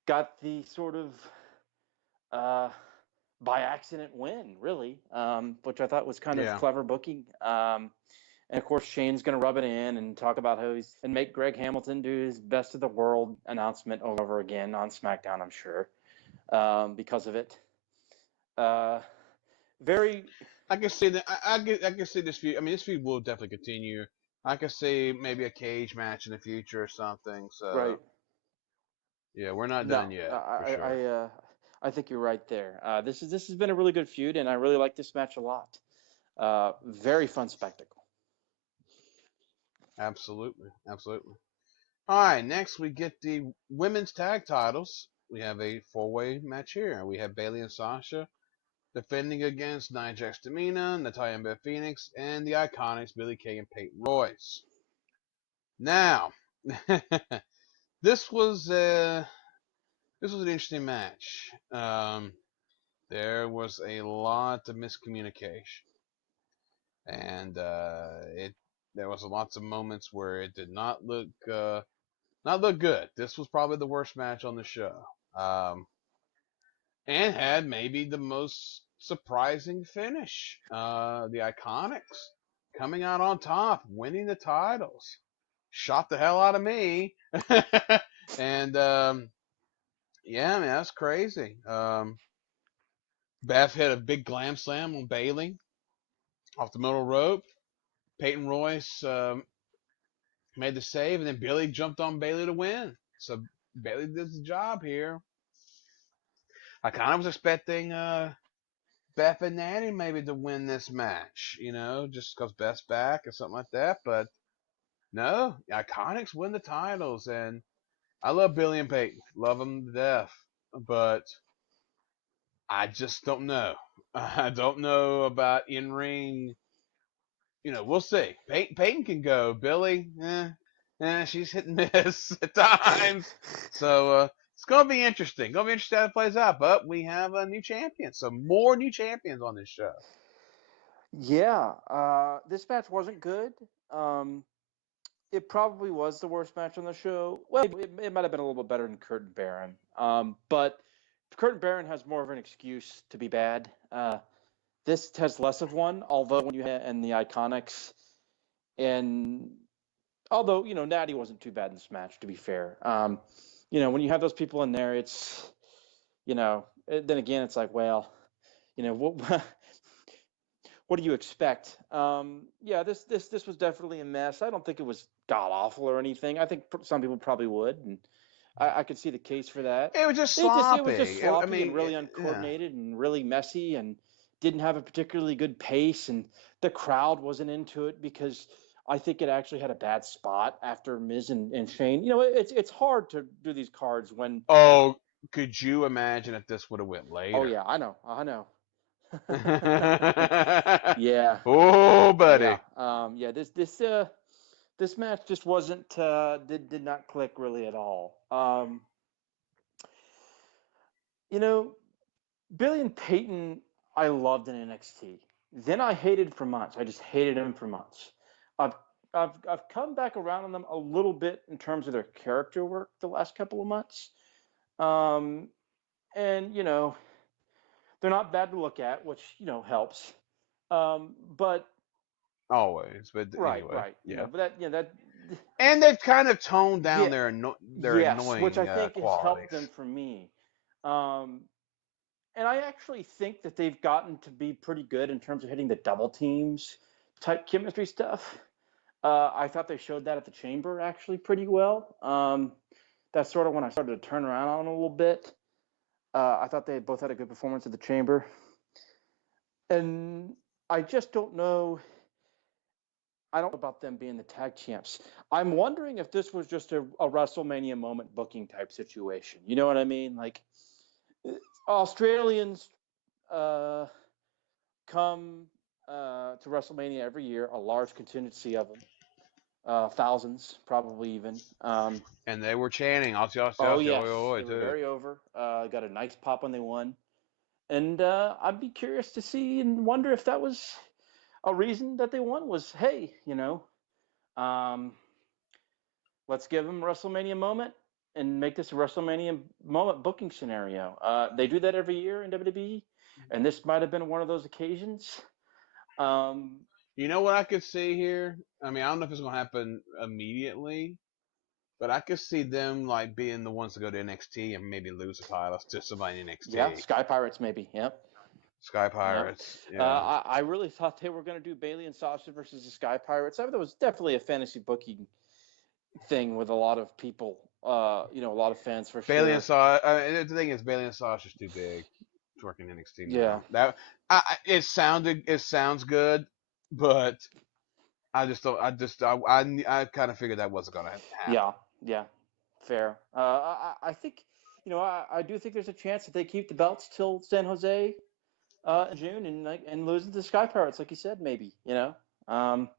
got the sort of by accident win, really, which I thought was kind of clever booking. And of course, Shane's going to rub it in and talk about and make Greg Hamilton do his best of the world announcement over again on SmackDown, I'm sure, because of it. Very. I can see that. I can see this feud. I mean, this feud will definitely continue. I can see maybe a cage match in the future or something. So. Right. Yeah, we're not done yet. For sure. I think you're right there. This has been a really good feud, and I really like this match a lot. Very fun spectacle. Absolutely. All right, next we get the women's tag titles. We have a 4-way match here. We have Bayley and Sasha defending against Nia Jax, Tamina, Natalya and Beth Phoenix, and the Iconics Billie Kay and Peyton Royce. Now, this was an interesting match. There was a lot of miscommunication, and there was lots of moments where it did not look good. This was probably the worst match on the show, and had maybe the most surprising finish. The Iconics coming out on top, winning the titles, shot the hell out of me, and yeah, man, that's crazy. Beth hit a big glam slam on Bayley off the middle rope. Peyton Royce made the save, and then Billy jumped on Bayley to win. So Bayley did the job here. I kind of was expecting Beth and Natty maybe to win this match, just because Beth's back or something like that. But no, the Iconics win the titles, and I love Billy and Peyton, love them to death. But I just don't know. I don't know about in ring. We'll see. Peyton can go. Billy, she's hit and miss at times. So it's going to be interesting. Going to be interesting how it plays out. But we have a new champion. So more new champions on this show. Yeah. This match wasn't good. It probably was the worst match on the show. Well, it might have been a little bit better than Kurt and Baron. But Kurt and Baron has more of an excuse to be bad. This has less of one, although when you and the Iconics, and although Natty wasn't too bad in this match, to be fair. When you have those people in there, it's then again it's like, well, what what do you expect? Yeah, this was definitely a mess. I don't think it was god awful or anything. I think some people probably would, and I could see the case for that. It was just sloppy. It was just sloppy and really uncoordinated and really messy and didn't have a particularly good pace, and the crowd wasn't into it because I think it actually had a bad spot after Miz and Shane. It's hard to do these cards when. Oh, could you imagine if this would have went later? Oh yeah, I know. Yeah. Oh, buddy. Yeah. This match just wasn't did not click really at all. Billy and Peyton I loved in NXT. Then I hated for months. I just hated him for months. I've come back around on them a little bit in terms of their character work the last couple of months. And they're not bad to look at, which helps. But always, but right, anyway, right, yeah. But that. And they've kind of toned down their annoying which I think qualities. has helped them for me. And I actually think that they've gotten to be pretty good in terms of hitting the double teams type chemistry stuff. I thought they showed that at the Chamber actually pretty well. That's sort of when I started to turn around on a little bit. I thought they both had a good performance at the Chamber, and I just don't know. I don't know about them being the tag champs. I'm wondering if this was just a WrestleMania moment booking type situation. You know what I mean? Like Australians uh, come to WrestleMania every year, a large contingency of them, thousands probably even. And they were chanting Aussie, Aussie, Oh Aussie, yes, oi, oi, oi, they were too. very over. Got a nice pop when they won, and I'd be curious to see and wonder if that was a reason that they won. Was hey, um, let's give them a WrestleMania moment and make this a WrestleMania moment booking scenario. They do that every year in WWE, and this might have been one of those occasions. Um, You know what I could see here? I mean, I don't know if it's gonna happen immediately, but I could see them like being the ones to go to NXT and maybe lose the titles to somebody in yeah, NXT. Sky Pirates maybe. Yep. Sky Yep. Pirates, yeah. I really thought they were going to do Bayley and Sasha versus the Sky Pirates. I mean, that was definitely a fantasy booking thing with a lot of people. A lot of fans for Bayley and sure. Sasha. The thing is, Bayley and Sasha's too big to work in NXT Yeah. now. It sounds good, but I just don't. I kind of figured that wasn't gonna happen. Yeah. Yeah. Fair. I think, I do think there's a chance that they keep the belts till San Jose in June and lose to the Sky Pirates, like you said, maybe. Um,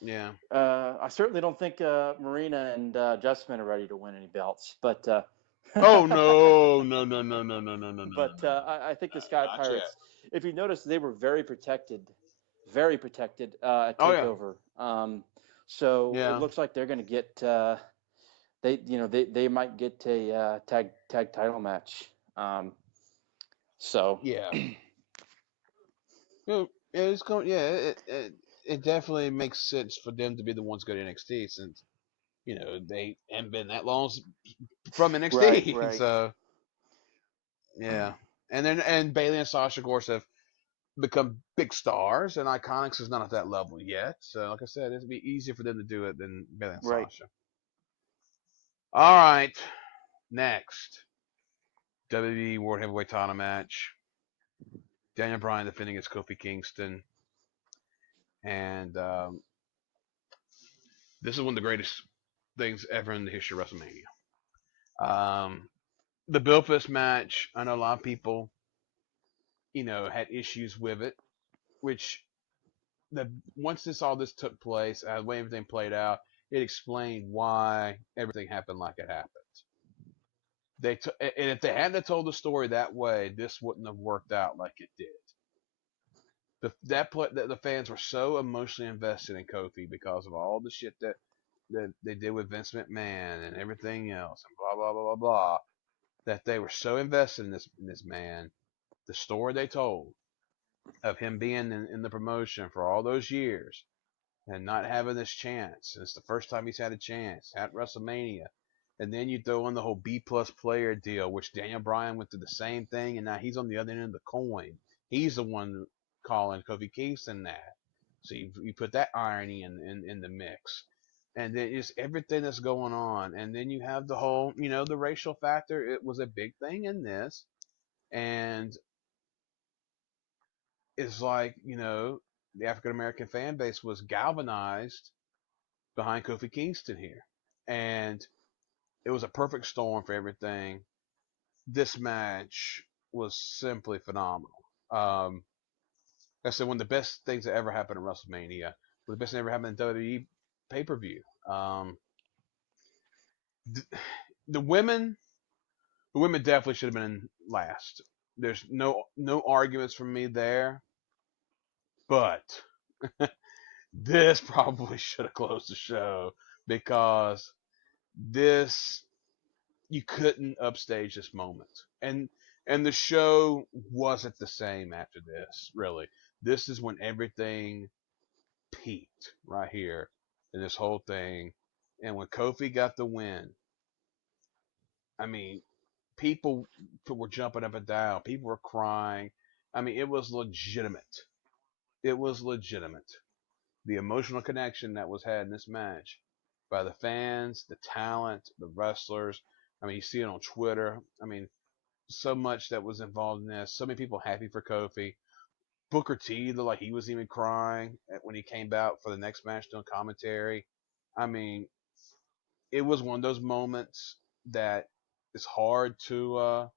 Yeah. I certainly don't think Marina and Justman are ready to win any belts, but Oh no, no, no, no, no, no, no, no, no, no, no, but I think the Sky not yet. Pirates, if you notice, they were very protected at Oh yeah, Takeover. So it yeah, looks like they're going to get they might get a tag title match. So yeah. It's going. Yeah, it definitely makes sense for them to be the ones going to NXT since they haven't been that long from right, NXT. right. So yeah, and Bailey and Sasha, of course, have become big stars, and Iconics is not at that level yet. So like I said, it'd be easier for them to do it than Bailey and Right. Sasha. All right, next WWE World Heavyweight Title match. Daniel Bryan defending against Kofi Kingston, and this is one of the greatest things ever in the history of WrestleMania. The Bill for this match, I know a lot of people, had issues with it, which the once all this took place, the way everything played out, it explained why everything happened like it happened. And if they hadn't told the story that way, this wouldn't have worked out like it did. The fans were so emotionally invested in Kofi because of all the shit that they did with Vince McMahon and everything else and blah blah blah blah blah, that they were so invested in this man, the story they told of him being in the promotion for all those years and not having this chance. And it's the first time he's had a chance at WrestleMania. And then you throw in the whole B plus player deal, which Daniel Bryan went through the same thing, and now he's on the other end of the coin. He's the one calling Kofi Kingston that. So you put that irony in the mix. And then it's everything that's going on. And then you have the whole, the racial factor. It was a big thing in this. And it's like, the African American fan base was galvanized behind Kofi Kingston here. And it was a perfect storm for everything. This match was simply phenomenal. Like I said, one of the best things that ever happened at WrestleMania. One of the best thing that ever happened in WWE pay per view. The, the women, the women definitely should have been in last. There's no arguments from me there. But this probably should have closed the show because this you couldn't upstage this moment. And the show wasn't the same after this, really. This is when everything peaked right here in this whole thing. And when Kofi got the win, I mean, people were jumping up and down. People were crying. I mean, it was legitimate. It was legitimate. The emotional connection that was had in this match by the fans, the talent, the wrestlers. I mean, you see it on Twitter. I mean, so much that was involved in this. So many people happy for Kofi. Booker T looked like he was even crying when he came out for the next match doing commentary. I mean, it was one of those moments that is hard to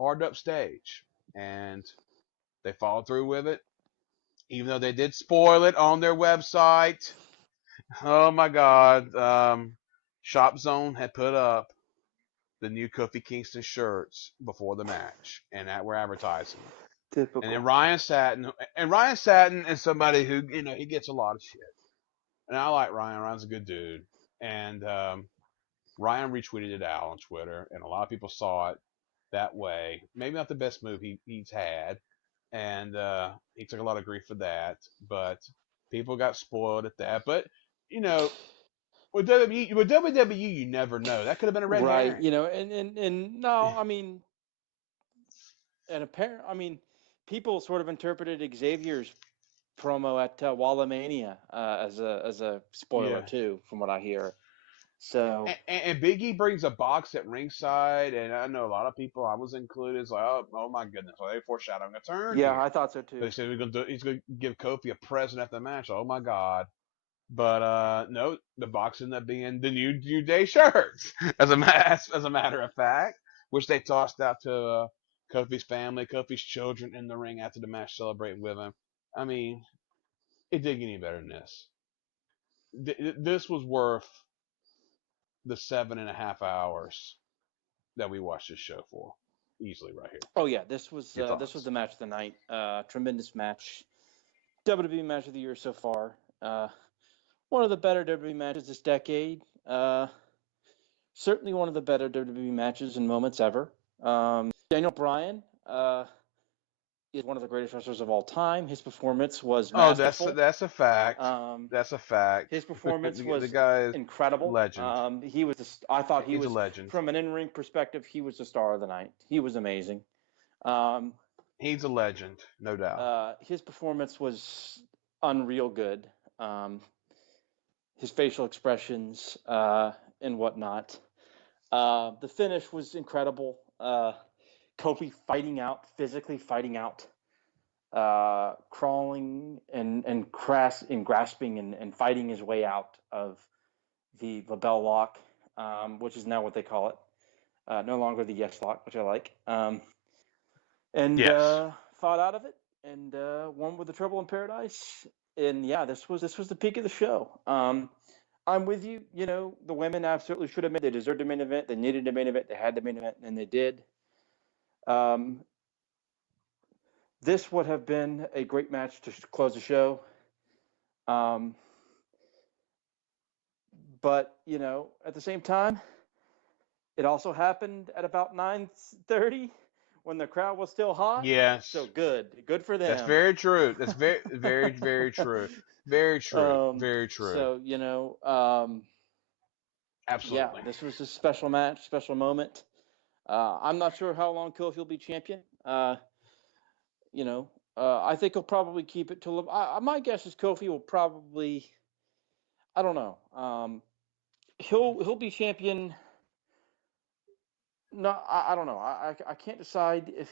upstage, and they followed through with it, even though they did spoil it on their website. Oh my God! Shop Zone had put up the new Kofi Kingston shirts before the match, and that we're advertising. And then Typical. Ryan Satin is somebody who he gets a lot of shit, and I like Ryan. Ryan's a good dude, and Ryan retweeted it out on Twitter, and a lot of people saw it that way. Maybe not the best move he's had, and he took a lot of grief for that. But people got spoiled at that. But you know, with WWE, you never know. That could have been a red Right. herring. You know, and no, I mean, people sort of interpreted Xavier's promo at Wrestlemania as a spoiler Yeah. too, from what I hear. So And Big E brings a box at ringside, and I know a lot of people, I was included, is like, oh my goodness, are they foreshadowing a turn yeah, here? I thought so too. They said he's gonna give Kofi a present after the match. Oh my God! But no, the box ended up being the New Day shirts, as a matter of fact, which they tossed out to Kofi's family, Kofi's children in the ring after the match, celebrating with him. I mean, it didn't get any better than this. This was worth the 7.5 hours that we watched this show for, easily right here. Oh yeah, Your this was thoughts? the match of the night. Tremendous match. WWE match of the year so far. One of the better WWE matches this decade. Certainly one of the better WWE matches and moments ever. Daniel Bryan is one of the greatest wrestlers of all time. His performance was Oh, masterful. that's a fact. Um, That's a fact. his performance The was guy is incredible. legend. I thought he He's a was, legend. from an in-ring perspective, he was the star of the night. He was amazing. Um, He's a legend, no doubt. his performance was unreal good. His facial expressions and whatnot. The finish was incredible. Kofi physically fighting out, crawling and grasping and fighting his way out of the LaBelle lock, which is now what they call it. No longer the yes lock, which I like. And Yes. fought out of it and won with the Trouble in Paradise. And yeah, this was the peak of the show. I'm with you. You know, the women absolutely should have made. They deserved a main event. They needed a main event. They had the main event, and they did. This would have been a great match to close the show. But you know, at the same time, it also happened at about 9:30 when the crowd was still hot. Yes. So good for them. That's very true. That's very, very, very true. Very true. Very true. So you know, Absolutely. yeah, this was a special match, special moment. I'm not sure how long Kofi will be champion. You know, I think he'll probably keep it till. My guess is Kofi will probably. I don't know. He'll be champion. No, I don't know. I can't decide if.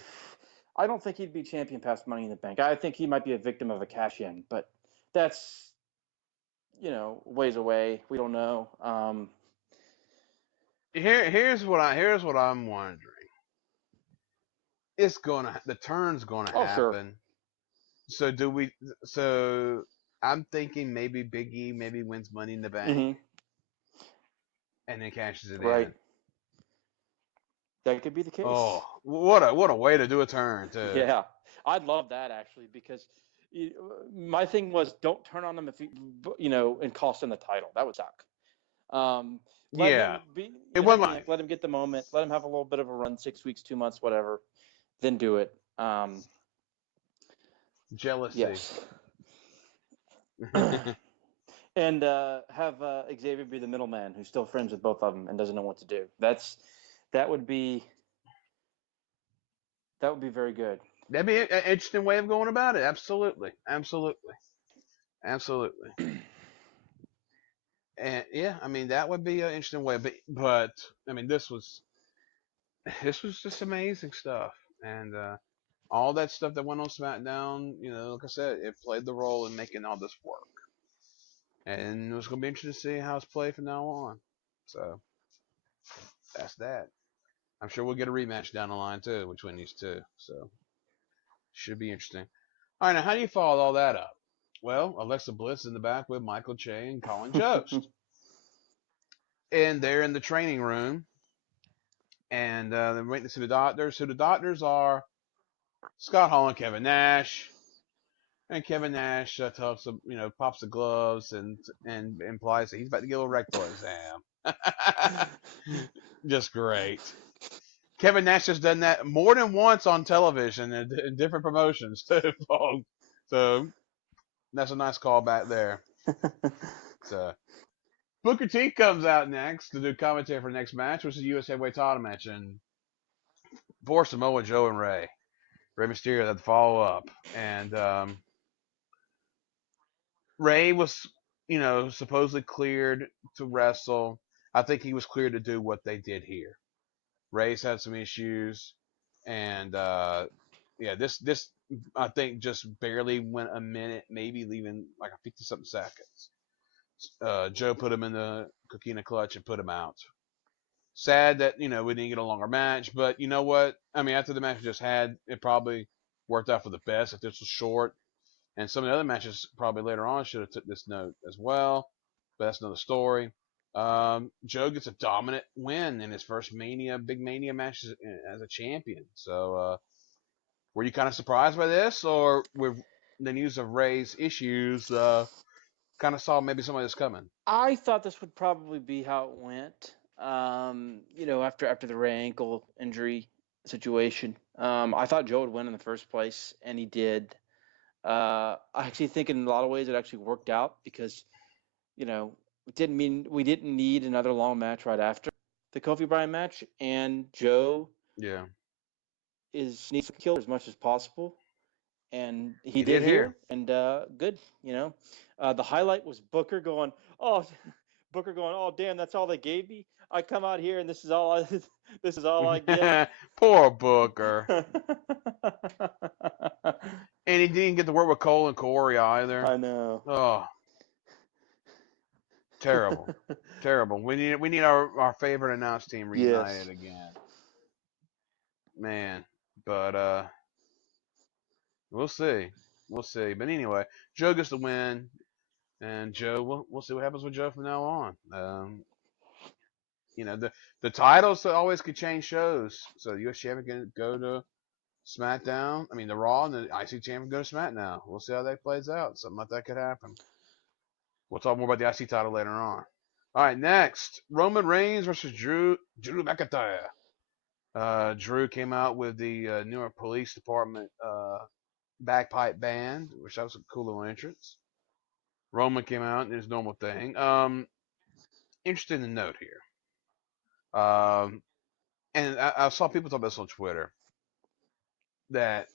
I don't think he'd be champion past Money in the Bank. I think he might be a victim of a cash in, but that's ways away. We don't know. Here's what I'm wondering. The turn's gonna Oh, sure. happen. So do we? So I'm thinking maybe Big E maybe wins Money in the Bank, and then cashes it Right. in. That could be the case. Oh, what a way to do a turn too. Yeah, I'd love that actually, because my thing was, don't turn on him if and cost him the title. That would suck. Let Yeah. him be. It wasn't like. Let him get the moment. Let him have a little bit of a run, 6 weeks, 2 months, whatever. Then do it. Jealousy. Yes. And have Xavier be the middleman who's still friends with both of them and doesn't know what to do. That would be very good. That'd be an interesting way of going about it. Absolutely. And yeah, I mean that would be an interesting way. But I mean this was this was just amazing stuff, and all that stuff that went on SmackDown, like I said, it played the role in making all this work, and it was going to be interesting to see how it's played from now on. So that's that. I'm sure we'll get a rematch down the line too between these two, so should be interesting. All right, now how do you follow all that up? Well, Alexa Bliss is in the back with Michael Che and Colin Jost, and they're in the training room, and they're waiting to see the doctors. So the doctors are Scott Hall and Kevin Nash. And Kevin Nash talks, pops the gloves and implies that he's about to get a rectal exam. Just great. Kevin Nash has done that more than once on television in different promotions too, folks. So that's a nice callback there. So Booker T comes out next to do commentary for the next match, which is the U.S. Heavyweight Title match, and poor Samoa Joe and Rey Mysterio had to follow up, and Ray was, supposedly cleared to wrestle. I think he was cleared to do what they did here. Ray's had some issues, and yeah, this I think just barely went a minute, maybe leaving like a 50 something seconds. Joe put him in the coquina clutch and put him out. Sad that we didn't get a longer match, but you know what? I mean, after the match we just had, it probably worked out for the best if this was short. And some of the other matches probably later on should have took this note as well, but that's another story. Joe gets a dominant win in his first big Mania match as a champion. So, were you kind of surprised by this, or with the news of Ray's issues, kind of saw maybe somebody was coming? I thought this would probably be how it went. After the Ray ankle injury situation, I thought Joe would win in the first place, and he did. I actually think in a lot of ways it actually worked out because we didn't need another long match right after the Kofi Bryan match, and Joe Yeah, needs to kill as much as possible, and he he did did here, here. and good. The highlight was Booker going, oh, Booker going, oh damn, that's all they gave me. I come out here and this is all I, this is all I get. Poor Booker. And he didn't get to work with Cole and Corey either. I know. Oh, terrible, terrible. We need our favorite announced team Yes. reunited again, man. But we'll see, we'll see. But anyway, Joe gets the win, and Joe, we'll see what happens with Joe from now on. The titles always could change shows. So the US champion can go to SmackDown. I mean the Raw, and the IC champion go to SmackDown. We'll see how that plays out. Something like that could happen. We'll talk more about the IC title later on. All right, next Roman Reigns versus Drew McIntyre. Drew came out with the New York Police Department bagpipe band, which that was a cool little entrance. Roman came out in his normal thing. Interesting to note here. And I saw people talk about this on Twitter that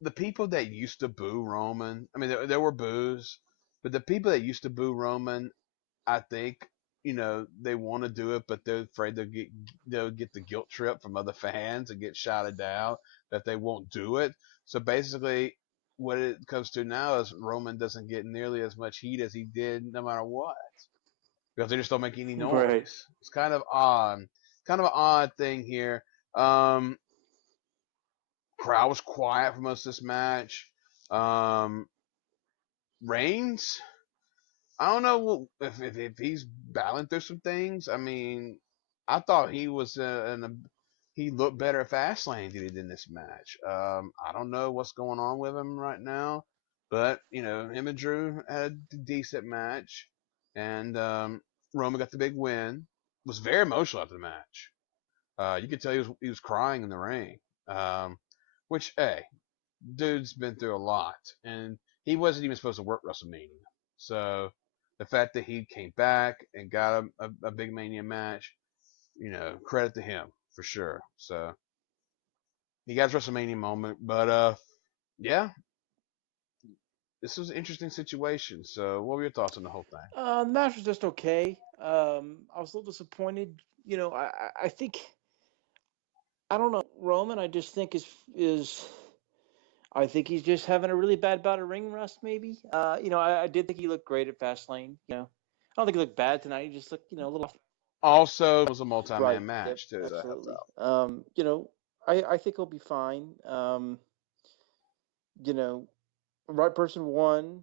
the people that used to boo Roman, I mean, there were boos, but the people that used to boo Roman, I think, they want to do it, but they're afraid they'll get the guilt trip from other fans and get shouted down that they won't do it. So basically, what it comes to now is Roman doesn't get nearly as much heat as he did no matter what because they just don't make any Right. noise. It's kind of odd, kind of an odd thing here. Um, Crowd was quiet for most of this match. Um, Reigns, I don't know if he's battling through some things. I mean, I thought he was he looked better at Fastlane than he did in this match. I don't know what's going on with him right now, but him and Drew had a decent match, and Roman got the big win. Was very emotional after the match. You could tell he was crying in the ring. Which hey, dude's been through a lot, and he wasn't even supposed to work WrestleMania. So the fact that he came back and got a big Mania match, credit to him for sure. So he got his WrestleMania moment, but yeah, this was an interesting situation. So what were your thoughts on the whole thing? The match was just okay. I was a little disappointed. I think I don't know, Roman. I just think I think he's just having a really bad bout of ring rust, maybe. I did think he looked great at Fastlane. I don't think he looked bad tonight. He just looked, a little off. Also, it was a multi-man Right. Yep. match too, so that helped Absolutely. out. I think he'll be fine. Right person won.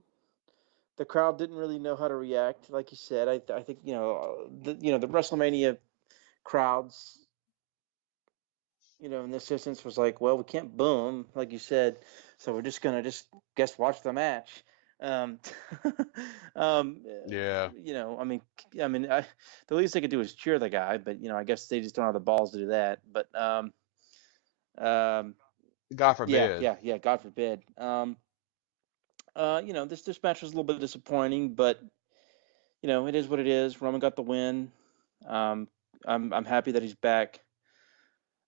The crowd didn't really know how to react, like you said. I think the WrestleMania crowds, in this instance was like, well, we can't boo him, like you said, so we're just gonna guess watch the match. Um, um, Yeah, I mean, the least they could do is cheer the guy, but I guess they just don't have the balls to do that. But um, God yeah, forbid. yeah, yeah. God forbid. This match was a little bit disappointing, but it is what it is. Roman got the win. Um, I'm happy that he's back.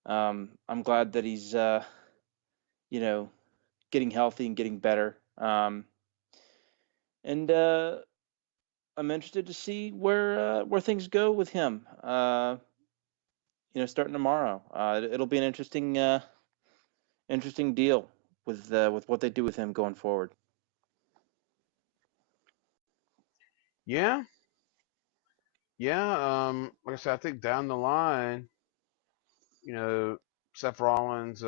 I'm glad that he's you know getting healthy and getting better. And I'm interested to see where things go with him. Starting tomorrow. It'll be an interesting deal with what they do with him going forward. Yeah, yeah. Like I said, I think down the line, you know, Seth Rollins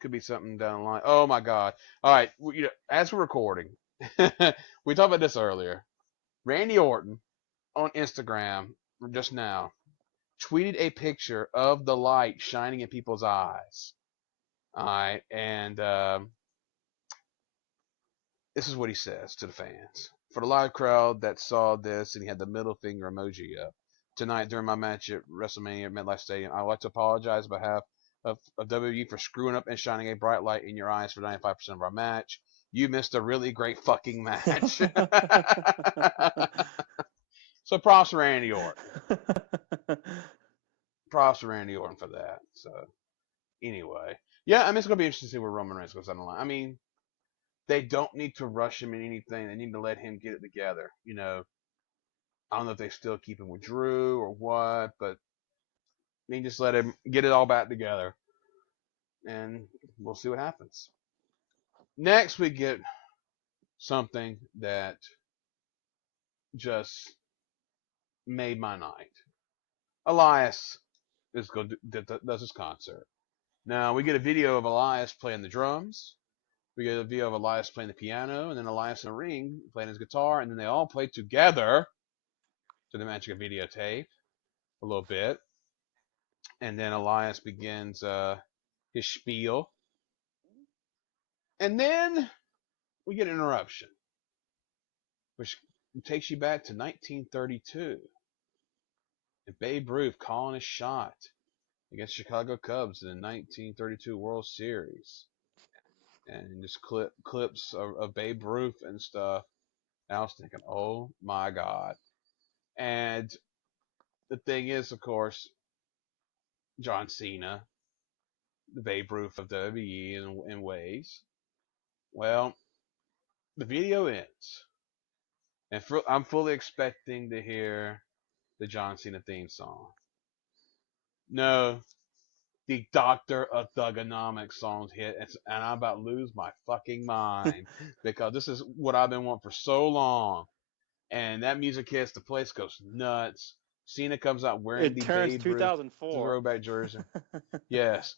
could be something down the line. Oh my God! All right, as we're recording, we talked about this earlier. Randy Orton on Instagram just now tweeted a picture of the light shining in people's eyes. All right, and this is what he says to the fans. For the live crowd that saw this, and he had the middle finger emoji up. Tonight, during my match at WrestleMania at MetLife Stadium, I would like to apologize on behalf of WWE for screwing up and shining a bright light in your eyes for 95% of our match. You missed a really great fucking match. So props to Randy Orton. Props to Randy Orton for that. So anyway, yeah, I mean it's gonna be interesting to see where Roman Reigns goes down the line. I mean, they don't need to rush him in anything. They need to let him get it together. I don't know if they still keep him with Drew or what, but they just let him get it all back together, and we'll see what happens. Next, we get something that just made my night. Elias does his concert. Now we get a video of Elias playing the drums. We get a video of Elias playing the piano, and then Elias in the ring playing his guitar, and then they all play together to the magic of videotape a little bit. And then Elias begins his spiel. And then we get an interruption, which takes you back to 1932. And Babe Ruth calling a shot against Chicago Cubs in the 1932 World Series. And just clips of Babe Ruth and stuff. And I was thinking, oh my God. And the thing is, of course, John Cena, the Babe Ruth of WWE in ways. Well, the video ends. And I'm fully expecting to hear the John Cena theme song. No, the Doctor of Thugonomics songs hit, and I'm about to lose my fucking mind because this is what I've been wanting for so long. And that music hits, the place goes nuts. Cena comes out wearing It the turns Babe Ruth 2004. throwback jersey. Yes,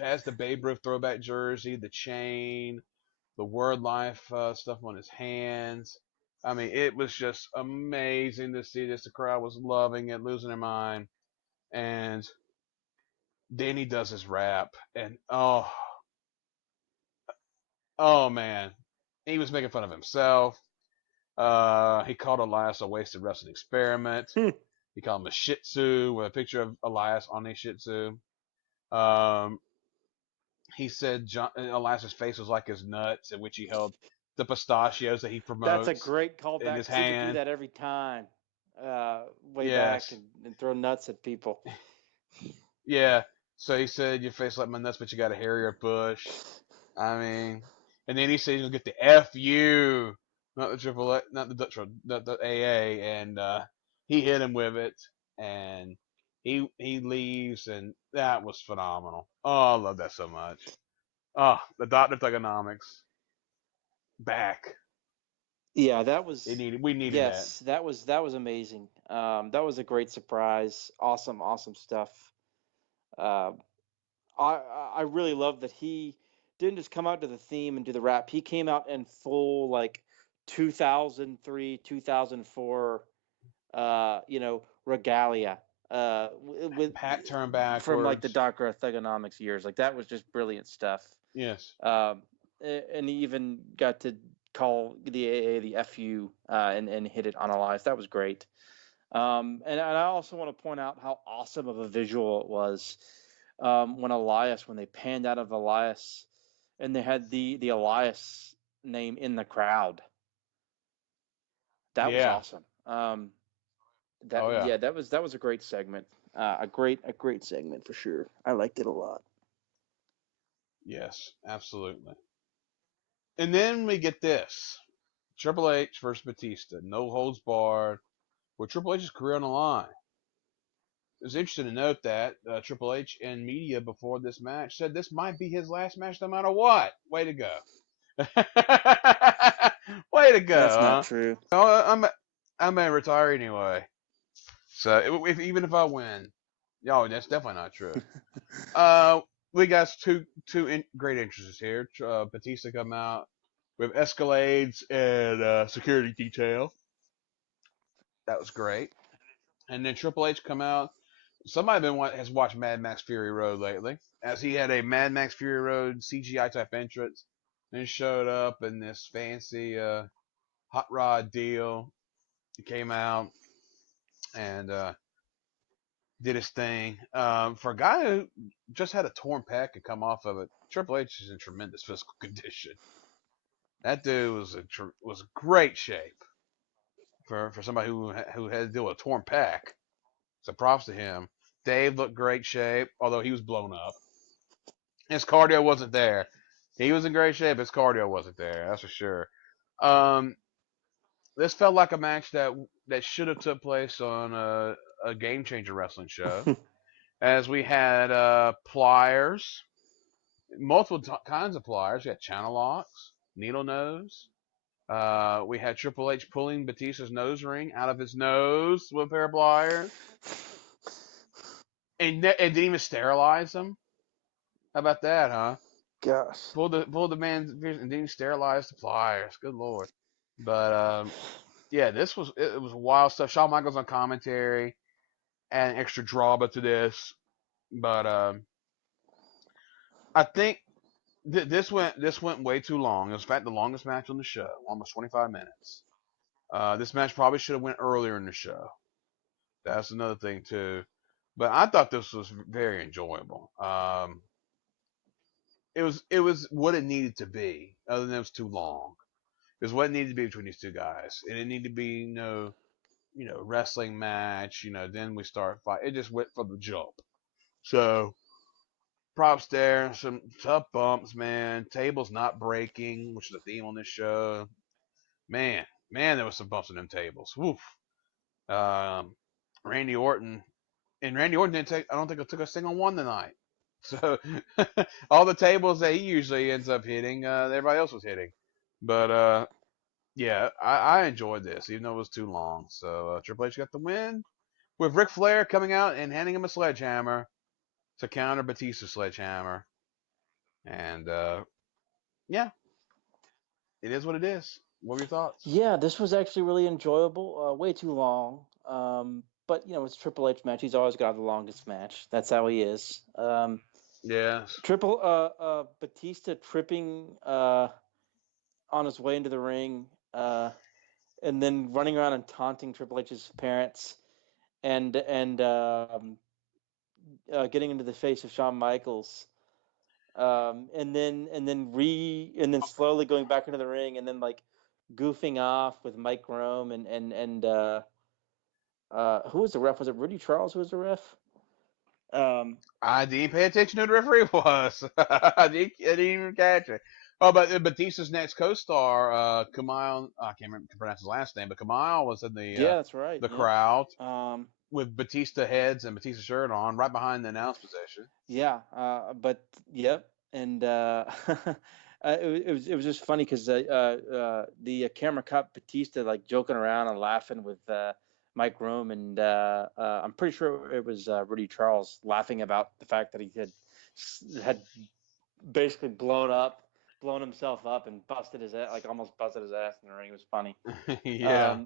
has the Babe Ruth throwback jersey, the chain, the word life stuff on his hands. I mean, it was just amazing to see this. The crowd was loving it, losing their mind. And then he does his rap, and oh man, he was making fun of himself. He called Elias a wasted wrestling experiment. He called him a Shih Tzu with a picture of Elias on a Shih Tzu. Um, he said Elias's face was like his nuts, in which he held the pistachios that he That's a promotes great in callback. his Sid would do hand. that every time, way back, Yes, and throw nuts at people. yeah. So he said, "Your face like my nuts, but you got a hairier bush." I mean, and then he said he's gonna get the FU, not the triple not the AA, and he hit him with it, and he leaves, and that was phenomenal. Oh, I love that so much. Oh, the Doctor Thugonomics back. Yeah, that was We needed that. yes, that was amazing. That was a great surprise. Awesome, awesome stuff. Uh, I I really love that he didn't just come out to the theme and do the rap. He came out in full like 2003, 2004 regalia with Pat turned from like the backwards. Doctor Thugonomics years. Like that was just brilliant stuff. Yes. And he even got to call the AA the FU and hit it on Elias. That was great. And I also want to point out how awesome of a visual it was when they panned out of Elias and they had the Elias name in the crowd. That was Yeah. awesome. Oh yeah. That was a great segment. A great segment for sure. I liked it a lot. Yes, absolutely. And then we get this: Triple H versus Batista, no holds barred, with Triple H's career on the line. It's interesting to note that Triple H in media before this match said this might be his last match, no matter what. Way to go! Way to That's go, not true. huh? I'm gonna retire anyway. So even if I win, that's definitely not true. We got two great entrances here. Batista come out with Escalades and security detail. That was great. And then Triple H come out. Somebody has watched Mad Max Fury Road lately, as he had a Mad Max Fury Road CGI type entrance, and showed up in this fancy hot rod deal. He came out and did his thing. For a guy who just had a torn pec and come off of it, Triple H is in tremendous physical condition. That dude was great shape for somebody who had to deal with a torn pec. So props to him. Dave looked great shape, although he was blown up. His cardio wasn't there. He was in great shape. His cardio wasn't there. That's for sure. Um, this felt like a match that should have took place on a game changer wrestling show, as we had pliers, multiple kinds of pliers. We had channel locks, needle nose. We had Triple H pulling Batista's nose ring out of his nose with a pair of pliers, and didn't even sterilize him. How about that, huh? Gosh. Pulled the man's and didn't even sterilize the pliers. Good lord. But yeah, it was wild stuff. Shawn Michaels on commentary, and extra drama to this. But I think this went way too long. It was in fact the longest match on the show, almost 25 minutes. This match probably should have went earlier in the show. That's another thing too. But I thought this was very enjoyable. It was what it needed to be. Other than it was too long. It was what it needed to be between these two guys. It didn't need to be wrestling match. Then we start fight. It just went from the jump. So props there. Some tough bumps, man. Tables not breaking, which is a theme on this show. Man, there was some bumps in them tables. Woof. Um, Randy Orton didn't take. I don't think it took a single one tonight. So all the tables that he usually ends up hitting, everybody else was hitting. But yeah, I enjoyed this, even though it was too long. So Triple H got the win with Ric Flair coming out and handing him a sledgehammer to counter Batista's sledgehammer. And yeah, it is what it is. What were your thoughts? Yeah, this was actually really enjoyable. Way too long. But it's Triple H match. He's always got the longest match. That's how he is. Yes. Batista tripping on his way into the ring, and then running around and taunting Triple H's parents, and getting into the face of Shawn Michaels, and then slowly going back into the ring, and then like goofing off with Mike Rome and who was the ref? Was it Rudy Charles who was the ref? I didn't pay attention to who the referee was. I didn't even catch it. Oh, but Batista's next co-star, Kamal, I can't remember pronounce his last name, but Kamal was in Yeah, that's right. the Yep. crowd Um, with Batista heads and Batista shirt on, right behind the announce position. yeah. But yep. And it was just funny because the camera caught Batista like joking around and laughing with Mike Rome, and I'm pretty sure it was Rudy Charles laughing about the fact that he had basically blown himself up and busted his ass, like almost busted his ass in the ring. It was funny. Yeah.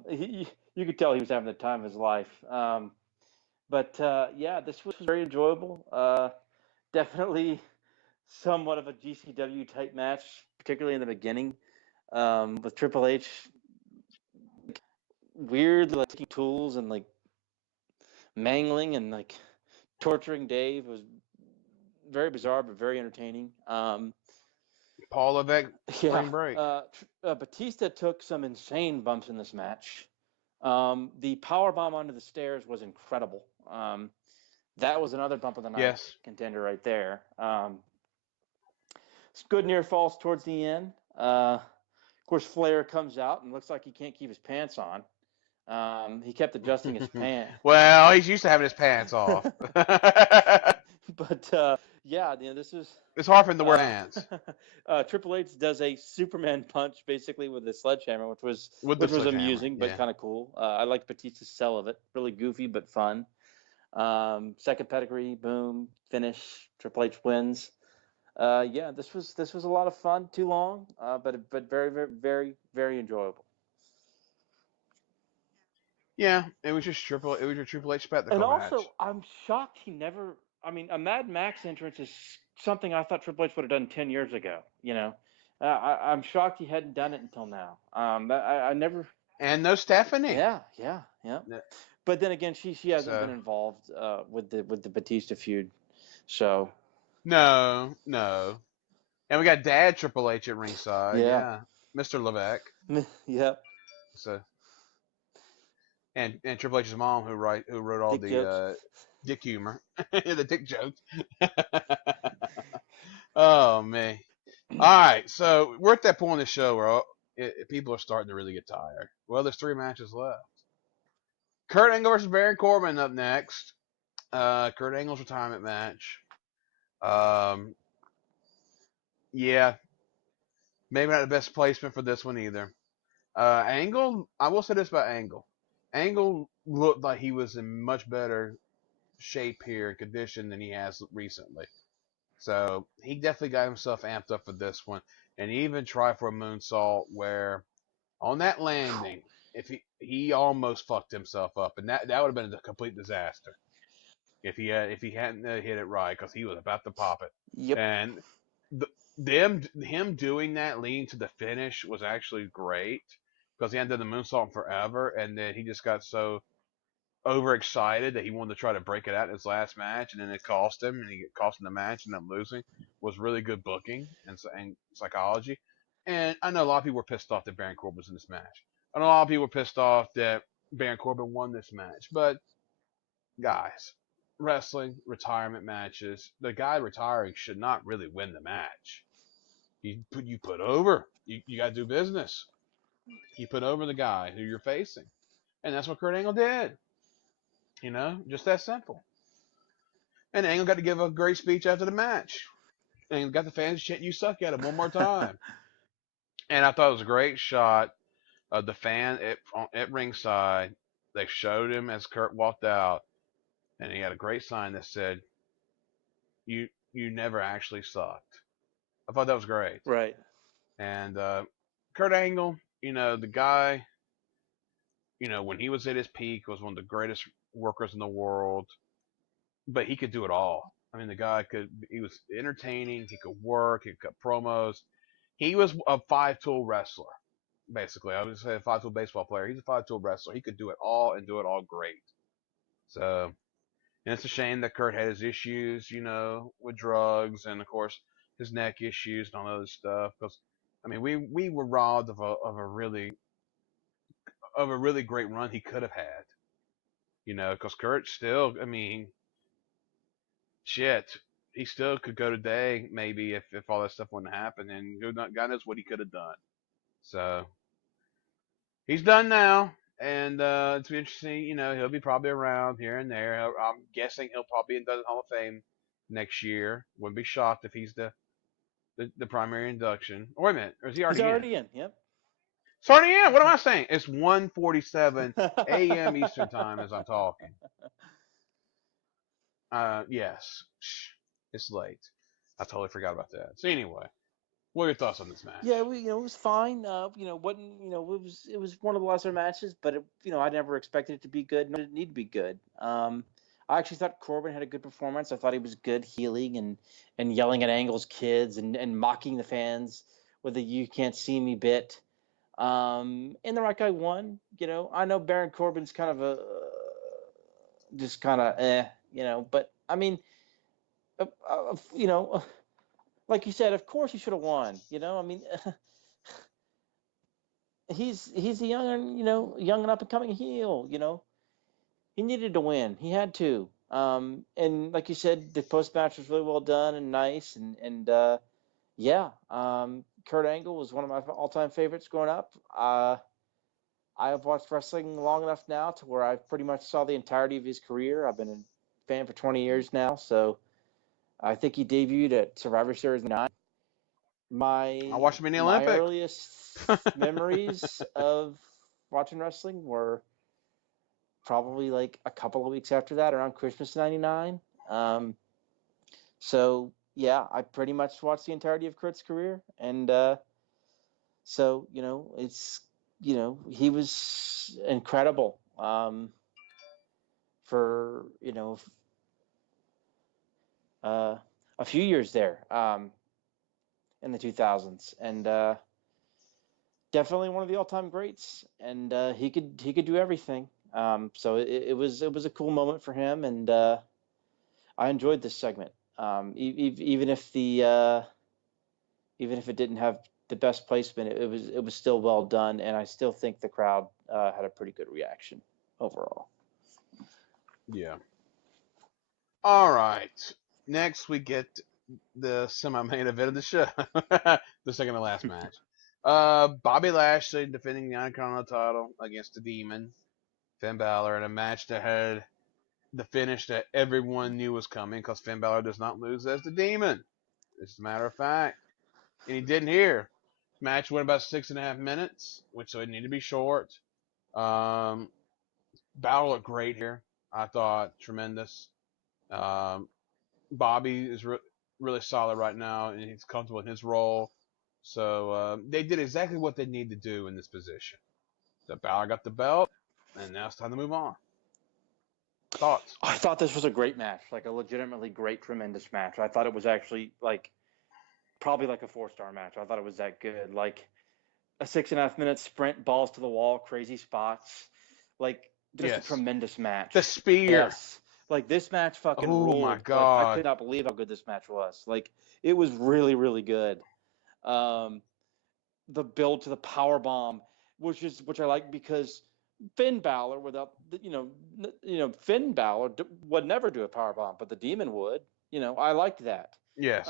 You could tell he was having the time of his life. But yeah, this was very enjoyable. Definitely somewhat of a GCW type match, particularly in the beginning, with Triple H weird like taking tools and like mangling and like torturing Dave. It was very bizarre but very entertaining. Paul Levesque, Yeah, spring break. Batista took some insane bumps in this match. The power bomb onto the stairs was incredible. That was another bump of the night Yes. contender right there. It's good near falls towards the end. Of course, Flair comes out and looks like he can't keep his pants on. He kept adjusting his pants. Well, he's used to having his pants off. But yeah, this is It's hard for him to wear uh, pants Triple H does a Superman punch basically with a sledgehammer, with the which was sledgehammer. amusing but Yeah. kind of cool. I like Batista's sell of it, really goofy but fun. Second pedigree, boom, finish. Triple H wins. Yeah, this was a lot of fun. Too long, but very very very very enjoyable. Yeah, it was just It was your Triple H And spectacle match. also, I'm shocked he never. I mean, a Mad Max entrance is something I thought Triple H would have done 10 years ago. I'm shocked he hadn't done it until now. I never. And no Stephanie. Yeah, yeah, yeah. But then again, she hasn't been So involved with the Batista feud, so no. And we got Dad Triple H at ringside. yeah, Yeah, Mr. Levesque. yeah. So and Triple H's mom who wrote all Dick jokes. the dick humor, the dick jokes. Oh man. All right, so we're at that point in the show where people are starting to really get tired. Well, there's 3 matches left. Kurt Angle versus Baron Corbin up next. Kurt Angle's retirement match. Um, yeah, maybe not the best placement for this one either. Angle, I will say this about Angle. Angle looked like he was in much better shape here and condition than he has recently. So he definitely got himself amped up for this one, and he even tried for a moonsault where on that landing, if he almost fucked himself up, and that would have been a complete disaster if he hadn't hit it right because he was about to pop it. Yep. And the, him doing that leading to the finish was actually great because he hadn't done the moonsault forever, and then he just got so overexcited that he wanted to try to break it out in his last match, and then it cost him, and he cost him the match and ended up losing. Was really good booking and psychology. And I know a lot of people were pissed off that Baron Corbin was in this match. I know a lot of people were pissed off that Baron Corbin won this match. But guys, wrestling retirement matches, the guy retiring should not really win the match. You put over. You got to do business. You put over the guy who you're facing, and that's what Kurt Angle did. Just that simple. And Angle got to give a great speech after the match. And got the fans chanting, "You suck" at him one more time. And I thought it was a great shot of the fan at ringside. They showed him as Kurt walked out, and he had a great sign that said, "You never actually sucked." I thought that was great. Right. And Kurt Angle, the guy, when he was at his peak, was one of the greatest workers in the world. But he could do it all. I mean, the guy he was entertaining, he could work, he could cut promos. He was a 5-tool wrestler, basically. I would say a 5-tool baseball player. He's a 5-tool wrestler. He could do it all and do it all great. So, and it's a shame that Kurt had his issues, with drugs and, of course, his neck issues and all that other stuff. Because, I mean, we were robbed of a really great run he could have had. Because Kurt still, I mean, shit. he still could go today, maybe if all that stuff wouldn't happen, and God knows what he could have done. So he's done now, and it's interesting. He'll be probably around here and there. I'm guessing he'll probably be in the Hall of Fame next year. Wouldn't be shocked if he's the primary induction. Or wait a minute, or is he He's already in? already in. Yep. Starting in. What am I saying? It's 1:47 a.m. Eastern time as I'm talking. Yes, it's late. I totally forgot about that. So anyway, what are your thoughts on this match? Yeah, it was fine. Wasn't it was one of the lesser matches, but I never expected it to be good. Nor did it need to be good. I actually thought Corbin had a good performance. I thought he was good healing and yelling at Angle's kids and mocking the fans with the "you can't see me" bit. And the right guy won. I know Baron Corbin's kind of a just kind of but I mean, uh, uh, you know, like you said, of course he should have won. I mean, he's a young and up and coming heel. He needed to win. He had to. And like you said, the post match was really well done and nice. And yeah, Kurt Angle was one of my all-time favorites growing up. I have watched wrestling long enough now to where I've pretty much saw the entirety of his career. I've been a fan for 20 years now, so I think he debuted at Survivor Series 9. I watched him in the My Olympics. earliest memories of watching wrestling were probably like a couple of weeks after that, around Christmas '99. So yeah, I pretty much watched the entirety of Kurt's career, and so he was incredible for a few years there in the 2000s, and definitely one of the all-time greats. And he could do everything. So it was a cool moment for him, and I enjoyed this segment. Even if it didn't have the best placement, it was still well done, and I still think the crowd had a pretty good reaction overall. Yeah. All right. Next, we get the semi-main event of the show, the second to last match. Bobby Lashley defending the Intercontinental title against the Demon, Finn Balor, in a match that had the finish that everyone knew was coming because Finn Balor does not lose as the Demon. It's a matter of fact. And he didn't here. Match went about 6.5 minutes, which so it needed to be short. Balor looked great here. I thought tremendous. Bobby is really solid right now, and he's comfortable in his role. So they did exactly what they need to do in this position. So Balor got the belt, and now it's time to move on. Thoughts? I thought this was a great match, like a legitimately great, tremendous match. I thought it was actually probably like a 4-star match. I thought it was that good. Like a 6.5 minute sprint, balls to the wall, crazy spots. Just a tremendous match. The spear. Yes. This match fucking ruled. Oh my god. I could not believe how good this match was. It was really, really good. The build to the power bomb, which I like because Finn Balor, Finn Balor would never do a power bomb, but the Demon would. I liked that. Yes.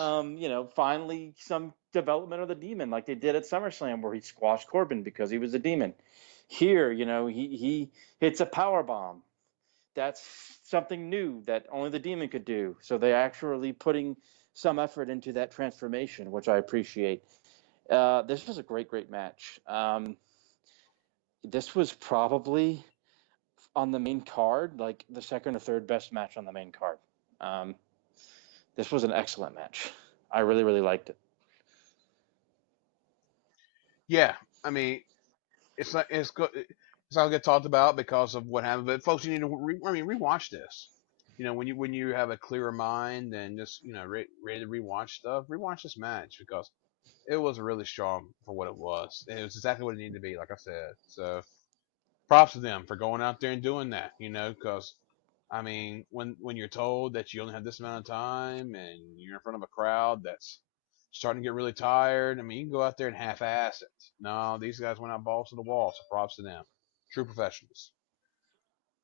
Finally some development of the Demon, like they did at SummerSlam, where he squashed Corbin because he was a Demon. Here, he hits a power bomb. That's something new that only the Demon could do. So they're actually putting some effort into that transformation, which I appreciate. This was a great, great match. This was probably on the main card, like the second or third best match on the main card. This was an excellent match. I really, really liked it. Yeah, I mean, it's not gonna get talked about because of what happened. But folks, you need to rewatch this. When you have a clearer mind and just ready to rewatch stuff, rewatch this match because it was really strong for what it was. It was exactly what it needed to be, like I said. So props to them for going out there and doing that. Because I mean, when you're told that you only have this amount of time and you're in front of a crowd that's starting to get really tired, I mean, you can go out there and half-ass it. No, these guys went out balls to the wall, so props to them. True professionals.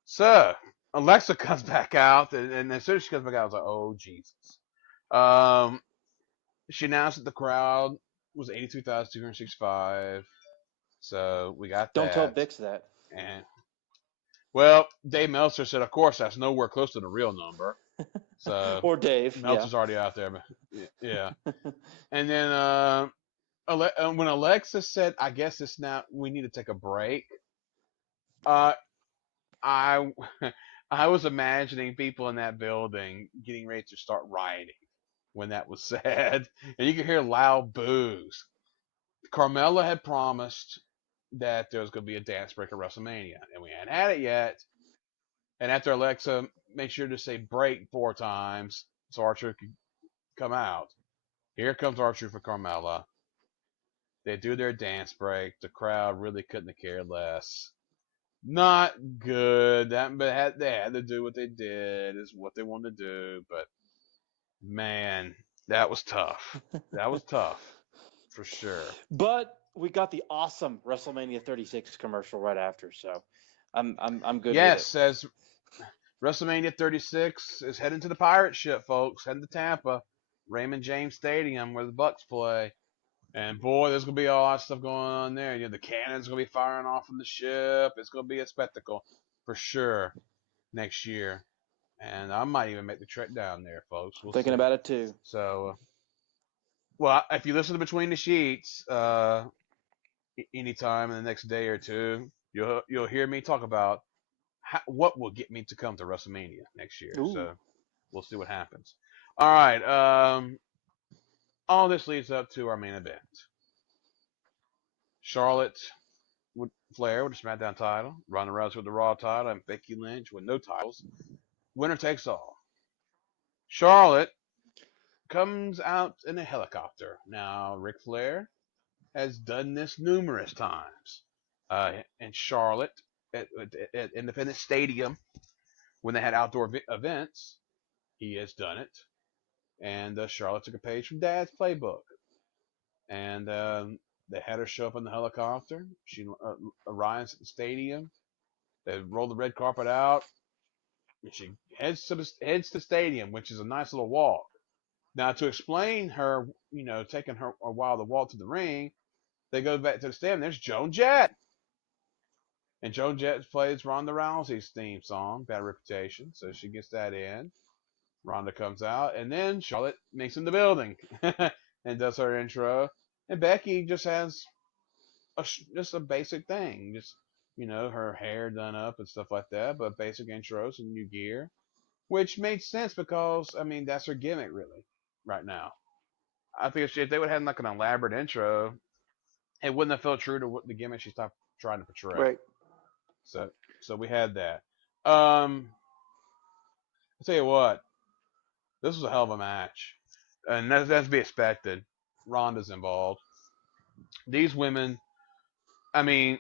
So, Alexa comes back out, and as soon as she comes back out, I was like, oh, Jesus. Um, she announced that the crowd was 82,265. So we got Don't tell that. Bix that. And well, Dave Meltzer said, of course, that's nowhere close to the real number. So Or Dave, yeah. Meltzer's already out there, but yeah. And then when Alexa said, "I guess it's now we need to take a break," uh, I I was imagining people in that building getting ready to start rioting when that was said, and you could hear loud boos. Carmella had promised that there was going to be a dance break at WrestleMania, and we hadn't had it yet. And after Alexa made sure to say break 4 times so R-Truth could come out, here comes R-Truth for Carmella. They do their dance break. The crowd really couldn't have cared less. Not good. They had to do what they did. Is what they wanted to do. But man, that was tough. That was tough for sure. But we got the awesome WrestleMania 36 commercial right after, so I'm good with it. Yes, as WrestleMania 36 is heading to the pirate ship, folks. Heading to Tampa, Raymond James Stadium, where the Bucks play. And boy, there's gonna be all that stuff going on there. You know, the cannon's gonna be firing off from the ship. It's gonna be a spectacle for sure next year. And I might even make the trek down there, folks. We'll Thinking see. about it too. So, well, if you listen to Between the Sheets, anytime in the next day or two, you'll hear me talk about what will get me to come to WrestleMania next year. Ooh. So we'll see what happens. All right. All this leads up to our main event. Charlotte with Flair with the SmackDown title, Ronda Rousey with the Raw title, and Becky Lynch with no titles. Winner takes all. Charlotte comes out in a helicopter. Now, Ric Flair has done this numerous times. In Charlotte, at Independence Stadium, when they had outdoor events, he has done it. And Charlotte took a page from Dad's playbook. And they had her show up in the helicopter. She arrives at the stadium. They roll the red carpet out. And she heads to the stadium, which is a nice little walk. Now, to explain her, taking her a while to walk to the ring, they go back to the stadium. There's Joan Jett. And Joan Jett plays Ronda Rousey's theme song, Bad Reputation. So she gets that in. Ronda comes out. And then Charlotte makes in the building and does her intro. And Becky just has just a basic thing. Just, her hair done up and stuff like that. But basic intros and new gear. Which made sense because, that's her gimmick, really, right now. I think if they would have had like an elaborate intro, it wouldn't have felt true to what the gimmick she's trying to portray. Right. So we had that. I'll tell you what, this was a hell of a match, and that's to be expected. Ronda's involved. These women, I mean,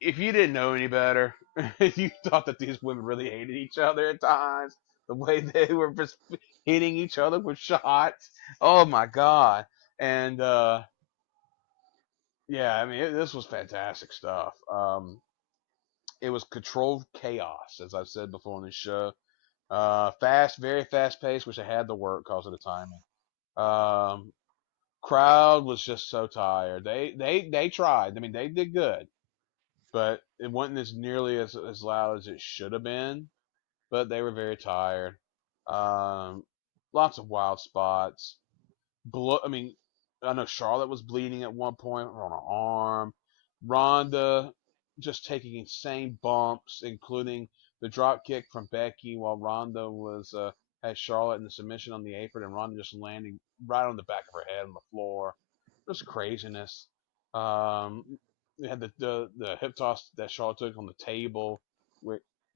if you didn't know any better, you thought that these women really hated each other at times. The way they were just hitting each other with shots. Oh my god! And yeah, this was fantastic stuff. It was controlled chaos, as I've said before on this show. Fast, very fast paced, which I had to work because of the timing. Crowd was just so tired. They tried. They did good, but it wasn't as nearly as loud as it should have been. But they were very tired. Lots of wild spots. I know Charlotte was bleeding at one point on her arm. Ronda just taking insane bumps, including the drop kick from Becky while Ronda was had Charlotte in the submission on the apron, and Ronda just landing right on the back of her head on the floor. Just craziness. We had the hip toss that Charlotte took on the table,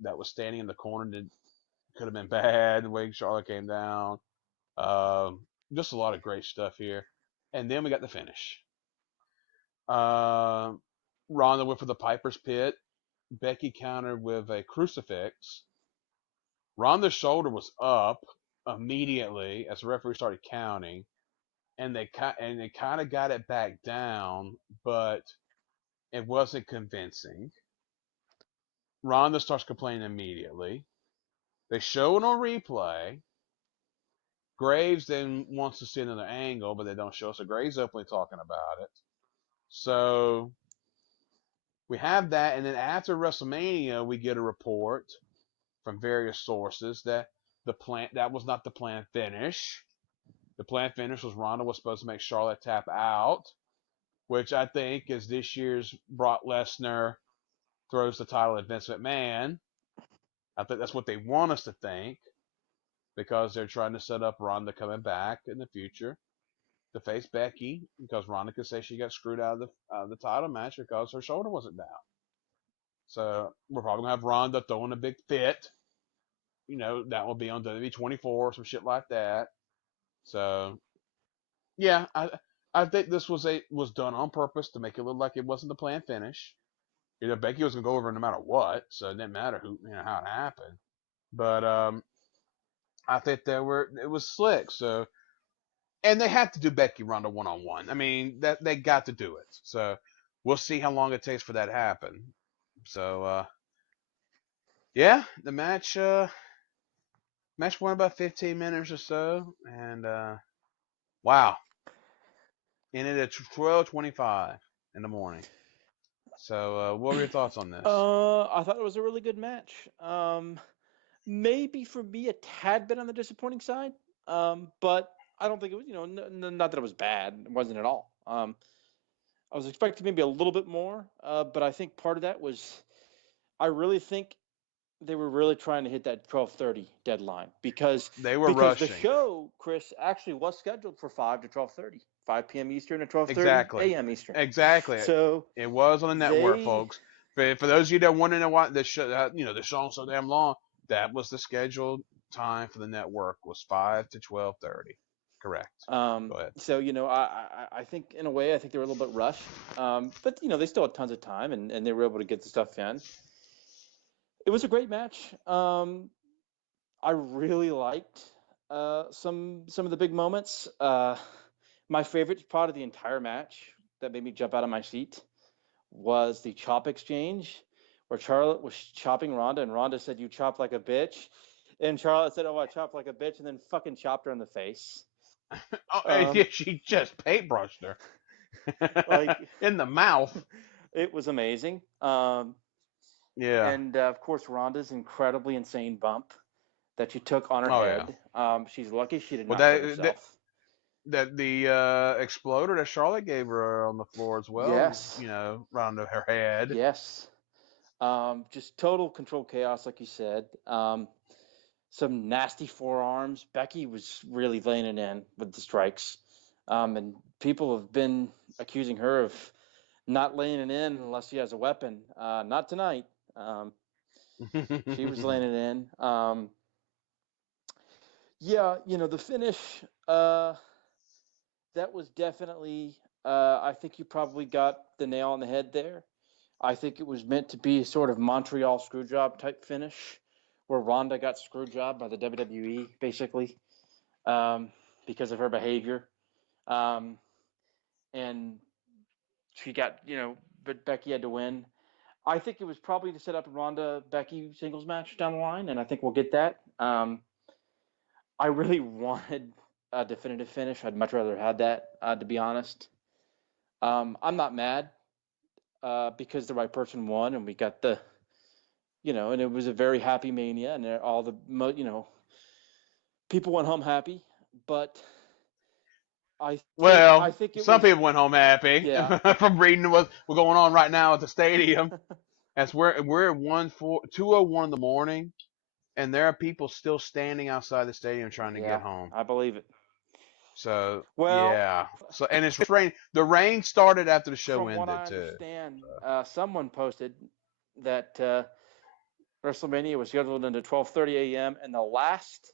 that was standing in the corner that could have been bad. The way Charlotte came down. Just a lot of great stuff here. And then we got the finish. Ronda went for the Piper's Pit. Becky countered with a crucifix. Ronda's shoulder was up immediately as the referee started counting, and they kind of got it back down, but it wasn't convincing. Ronda starts complaining immediately. They show it on replay, Graves then wants to see another angle, but they don't show us. So Graves openly talking about it. So we have that, and then after WrestleMania, we get a report from various sources that that was not the planned finish. The planned finish was Ronda was supposed to make Charlotte tap out, which I think is this year's Brock Lesnar throws the title at Vince McMahon. I think that's what they want us to think because they're trying to set up Ronda coming back in the future to face Becky because Ronda could say she got screwed out of the title match because her shoulder wasn't down. So we're probably gonna have Ronda throwing a big fit. That will be on WWE 24, some shit like that. So yeah, I think this was done on purpose to make it look like it wasn't the planned finish. Becky was gonna go over no matter what, so it didn't matter how it happened. But I think it was slick. So, and they have to do Becky Ronda 1-on-1. I mean, that they got to do it. So we'll see how long it takes for that to happen. So yeah, the match went about 15 minutes or so, and wow, ended at 12:25 in the morning. So what were your thoughts on this? I thought it was a really good match. Maybe for me a tad bit on the disappointing side, but I don't think it was. Not that it was bad. It wasn't at all. I was expecting maybe a little bit more, but I think part of that was I really think they were really trying to hit that 12:30 deadline because rushing. The show, Kris, actually was scheduled for 5 to 12:30, 5 p.m. Eastern and 12:30 exactly. a.m. Eastern. Exactly. So it was on the network, folks. For those of you that wanted to watch the show, the show's so damn long, that was the scheduled time for the network was 5 to 12:30. Correct. Go ahead. So I think in a way I think they were a little bit rushed, but they still had tons of time and they were able to get the stuff in. It was a great match. I really liked some of the big moments. My favorite part of the entire match that made me jump out of my seat was the chop exchange where Charlotte was chopping Ronda and Ronda said, "You chop like a bitch," and Charlotte said, "Oh, I chop like a bitch," and then fucking chopped her in the face. She just paintbrushed her like in the mouth. It was amazing. Yeah. And of course, Ronda's incredibly insane bump that she took on her head. Yeah. She's lucky she did not hurt herself. The exploder that Charlotte gave her on the floor as well. Yes. Ronda her head. Yes. Just total control chaos, like you said. Some nasty forearms. Becky was really laying it in with the strikes. And people have been accusing her of not laying it in unless she has a weapon. Not tonight. She was laying it in. Yeah, the finish, that was definitely, I think you probably got the nail on the head there. I think it was meant to be a sort of Montreal Screwjob type finish where Ronda got screwjob by the WWE, basically, because of her behavior. And she got, but Becky had to win. I think it was probably to set up a Ronda-Becky singles match down the line, and I think we'll get that. I really wanted a definitive finish. I'd much rather have that, to be honest. I'm not mad because the right person won, and we got the, and it was a very happy Mania, and all the, people went home happy. But I think some people went home happy. Yeah. From reading what's going on right now at the stadium. As we're at 2:01 in the morning, and there are people still standing outside the stadium trying to get home. I believe it. So yeah. So and it's rain. The rain started after the show ended too. From what I understand, someone posted that WrestleMania was scheduled into 12:30 a.m. and the last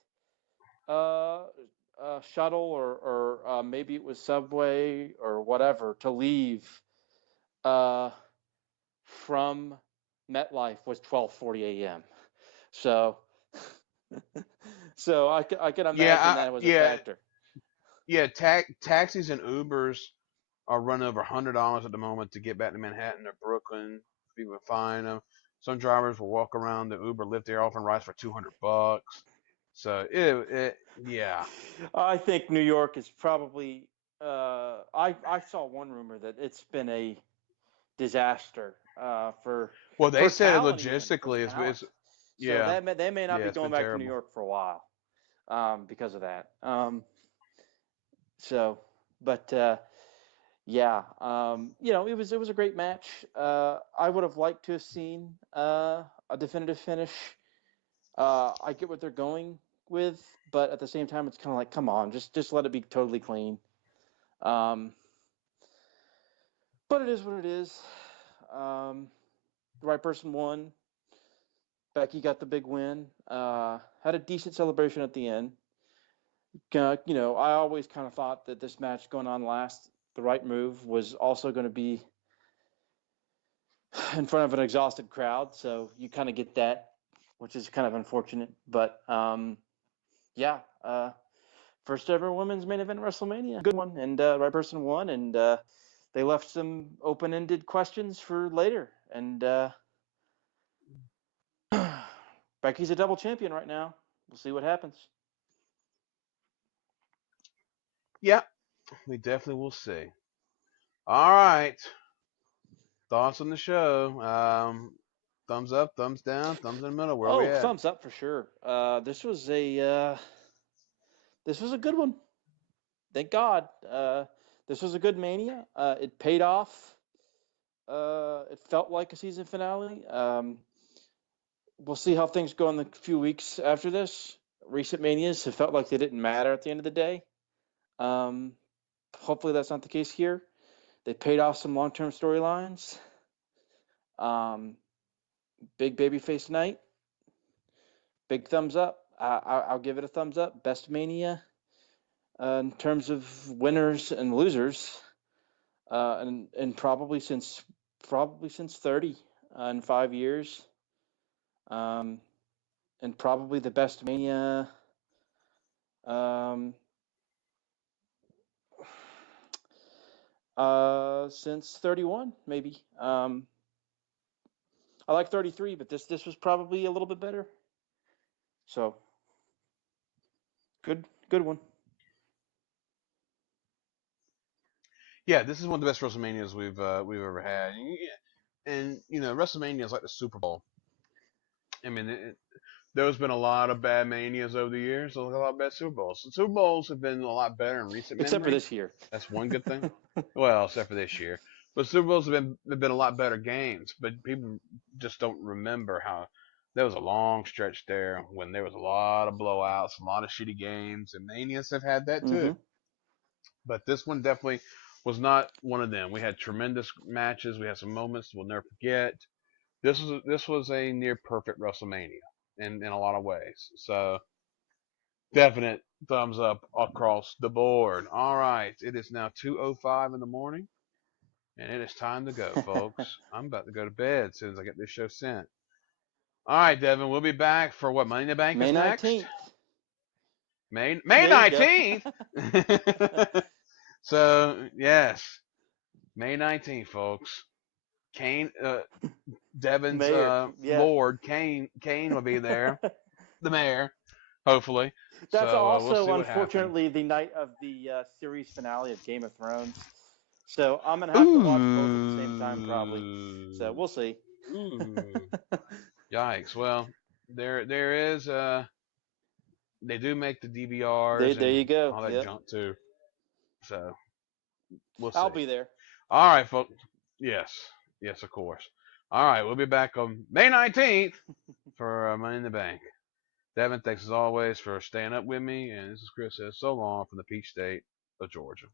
shuttle or maybe it was subway or whatever to leave from MetLife was 12:40 a.m. So I can imagine that was a factor. Yeah, taxis and Ubers are running over $100 at the moment to get back to Manhattan or Brooklyn. People find them. Some drivers will walk around the Uber, lift their offering rides for $200. So yeah. I think New York is probably. I saw one rumor that it's been a disaster Well, they for said talent, even for logistically, talent. So yeah, they may not yeah, be it's going been back to New terrible. York for a while because of that. So, but yeah, it was a great match. I would have liked to have seen a definitive finish. I get what they're going with, but at the same time, it's kind of like, come on, just let it be totally clean. Um, but it is what it is. The right person won. Becky got the big win. Had a decent celebration at the end. I always kind of thought that this match going on last, the right move was also going to be in front of an exhausted crowd. So you kind of get that, which is kind of unfortunate. But yeah, first ever women's main event WrestleMania, good one, and right person won, and they left some open-ended questions for later. And Becky's a double champion right now. We'll see what happens. Yeah, we definitely will see. All right, thoughts on the show? Thumbs up, thumbs down, thumbs in the middle. Where we Oh, at? thumbs up for sure. This was a good one. Thank God. This was a good Mania. It paid off. It felt like a season finale. We'll see how things go in the few weeks after this. Recent Manias have felt like they didn't matter at the end of the day. Hopefully that's not the case here. They paid off some long-term storylines. Big babyface night. Big thumbs up. I'll give it a thumbs up. Best Mania in terms of winners and losers, and probably since 30 in 5 years, and probably the best Mania. Um, since 31, maybe. I like 33, but this was probably a little bit better. So good one. Yeah, this is one of the best WrestleManias we've ever had. And WrestleMania is like the Super Bowl. I mean, there's been a lot of bad manias over the years. There's a lot of bad Super Bowls. The Super Bowls have been a lot better in recent Except for memory. this year. That's one good thing. Well, except for this year. But Super Bowls have been a lot better games. But people just don't remember how there was a long stretch there when there was a lot of blowouts, a lot of shitty games, and manias have had that too. Mm-hmm. But this one definitely was not one of them. We had tremendous matches. We had some moments we'll never forget. This was a near perfect WrestleMania in a lot of ways. So definite thumbs up across the board. All right, it is now 2:05 in the morning, and it is time to go, folks. I'm about to go to bed as soon as I get this show sent. All right, Devin, we'll be back for what Money in the Bank is May next. 19th. May There you go. 19th. So yes, May 19th, folks. Kane, Devin's Mayor. Yeah. Lord Kane will be there, the mayor, hopefully. That's So we'll see also, what happens. unfortunately, the night of the series finale of Game of Thrones. So I'm going to have to watch both at the same time, probably. So Ooh, we'll see. ooh, yikes! Well, there is they do make the DVRs There and you go. all that Yep. junk too. So we'll I'll see. be there. All right, folks. Yes, yes, of course. All right, we'll be back on May 19th for Money in the Bank. Devin, thanks as always for staying up with me, and this is Kris says so long from the Peach State of Georgia.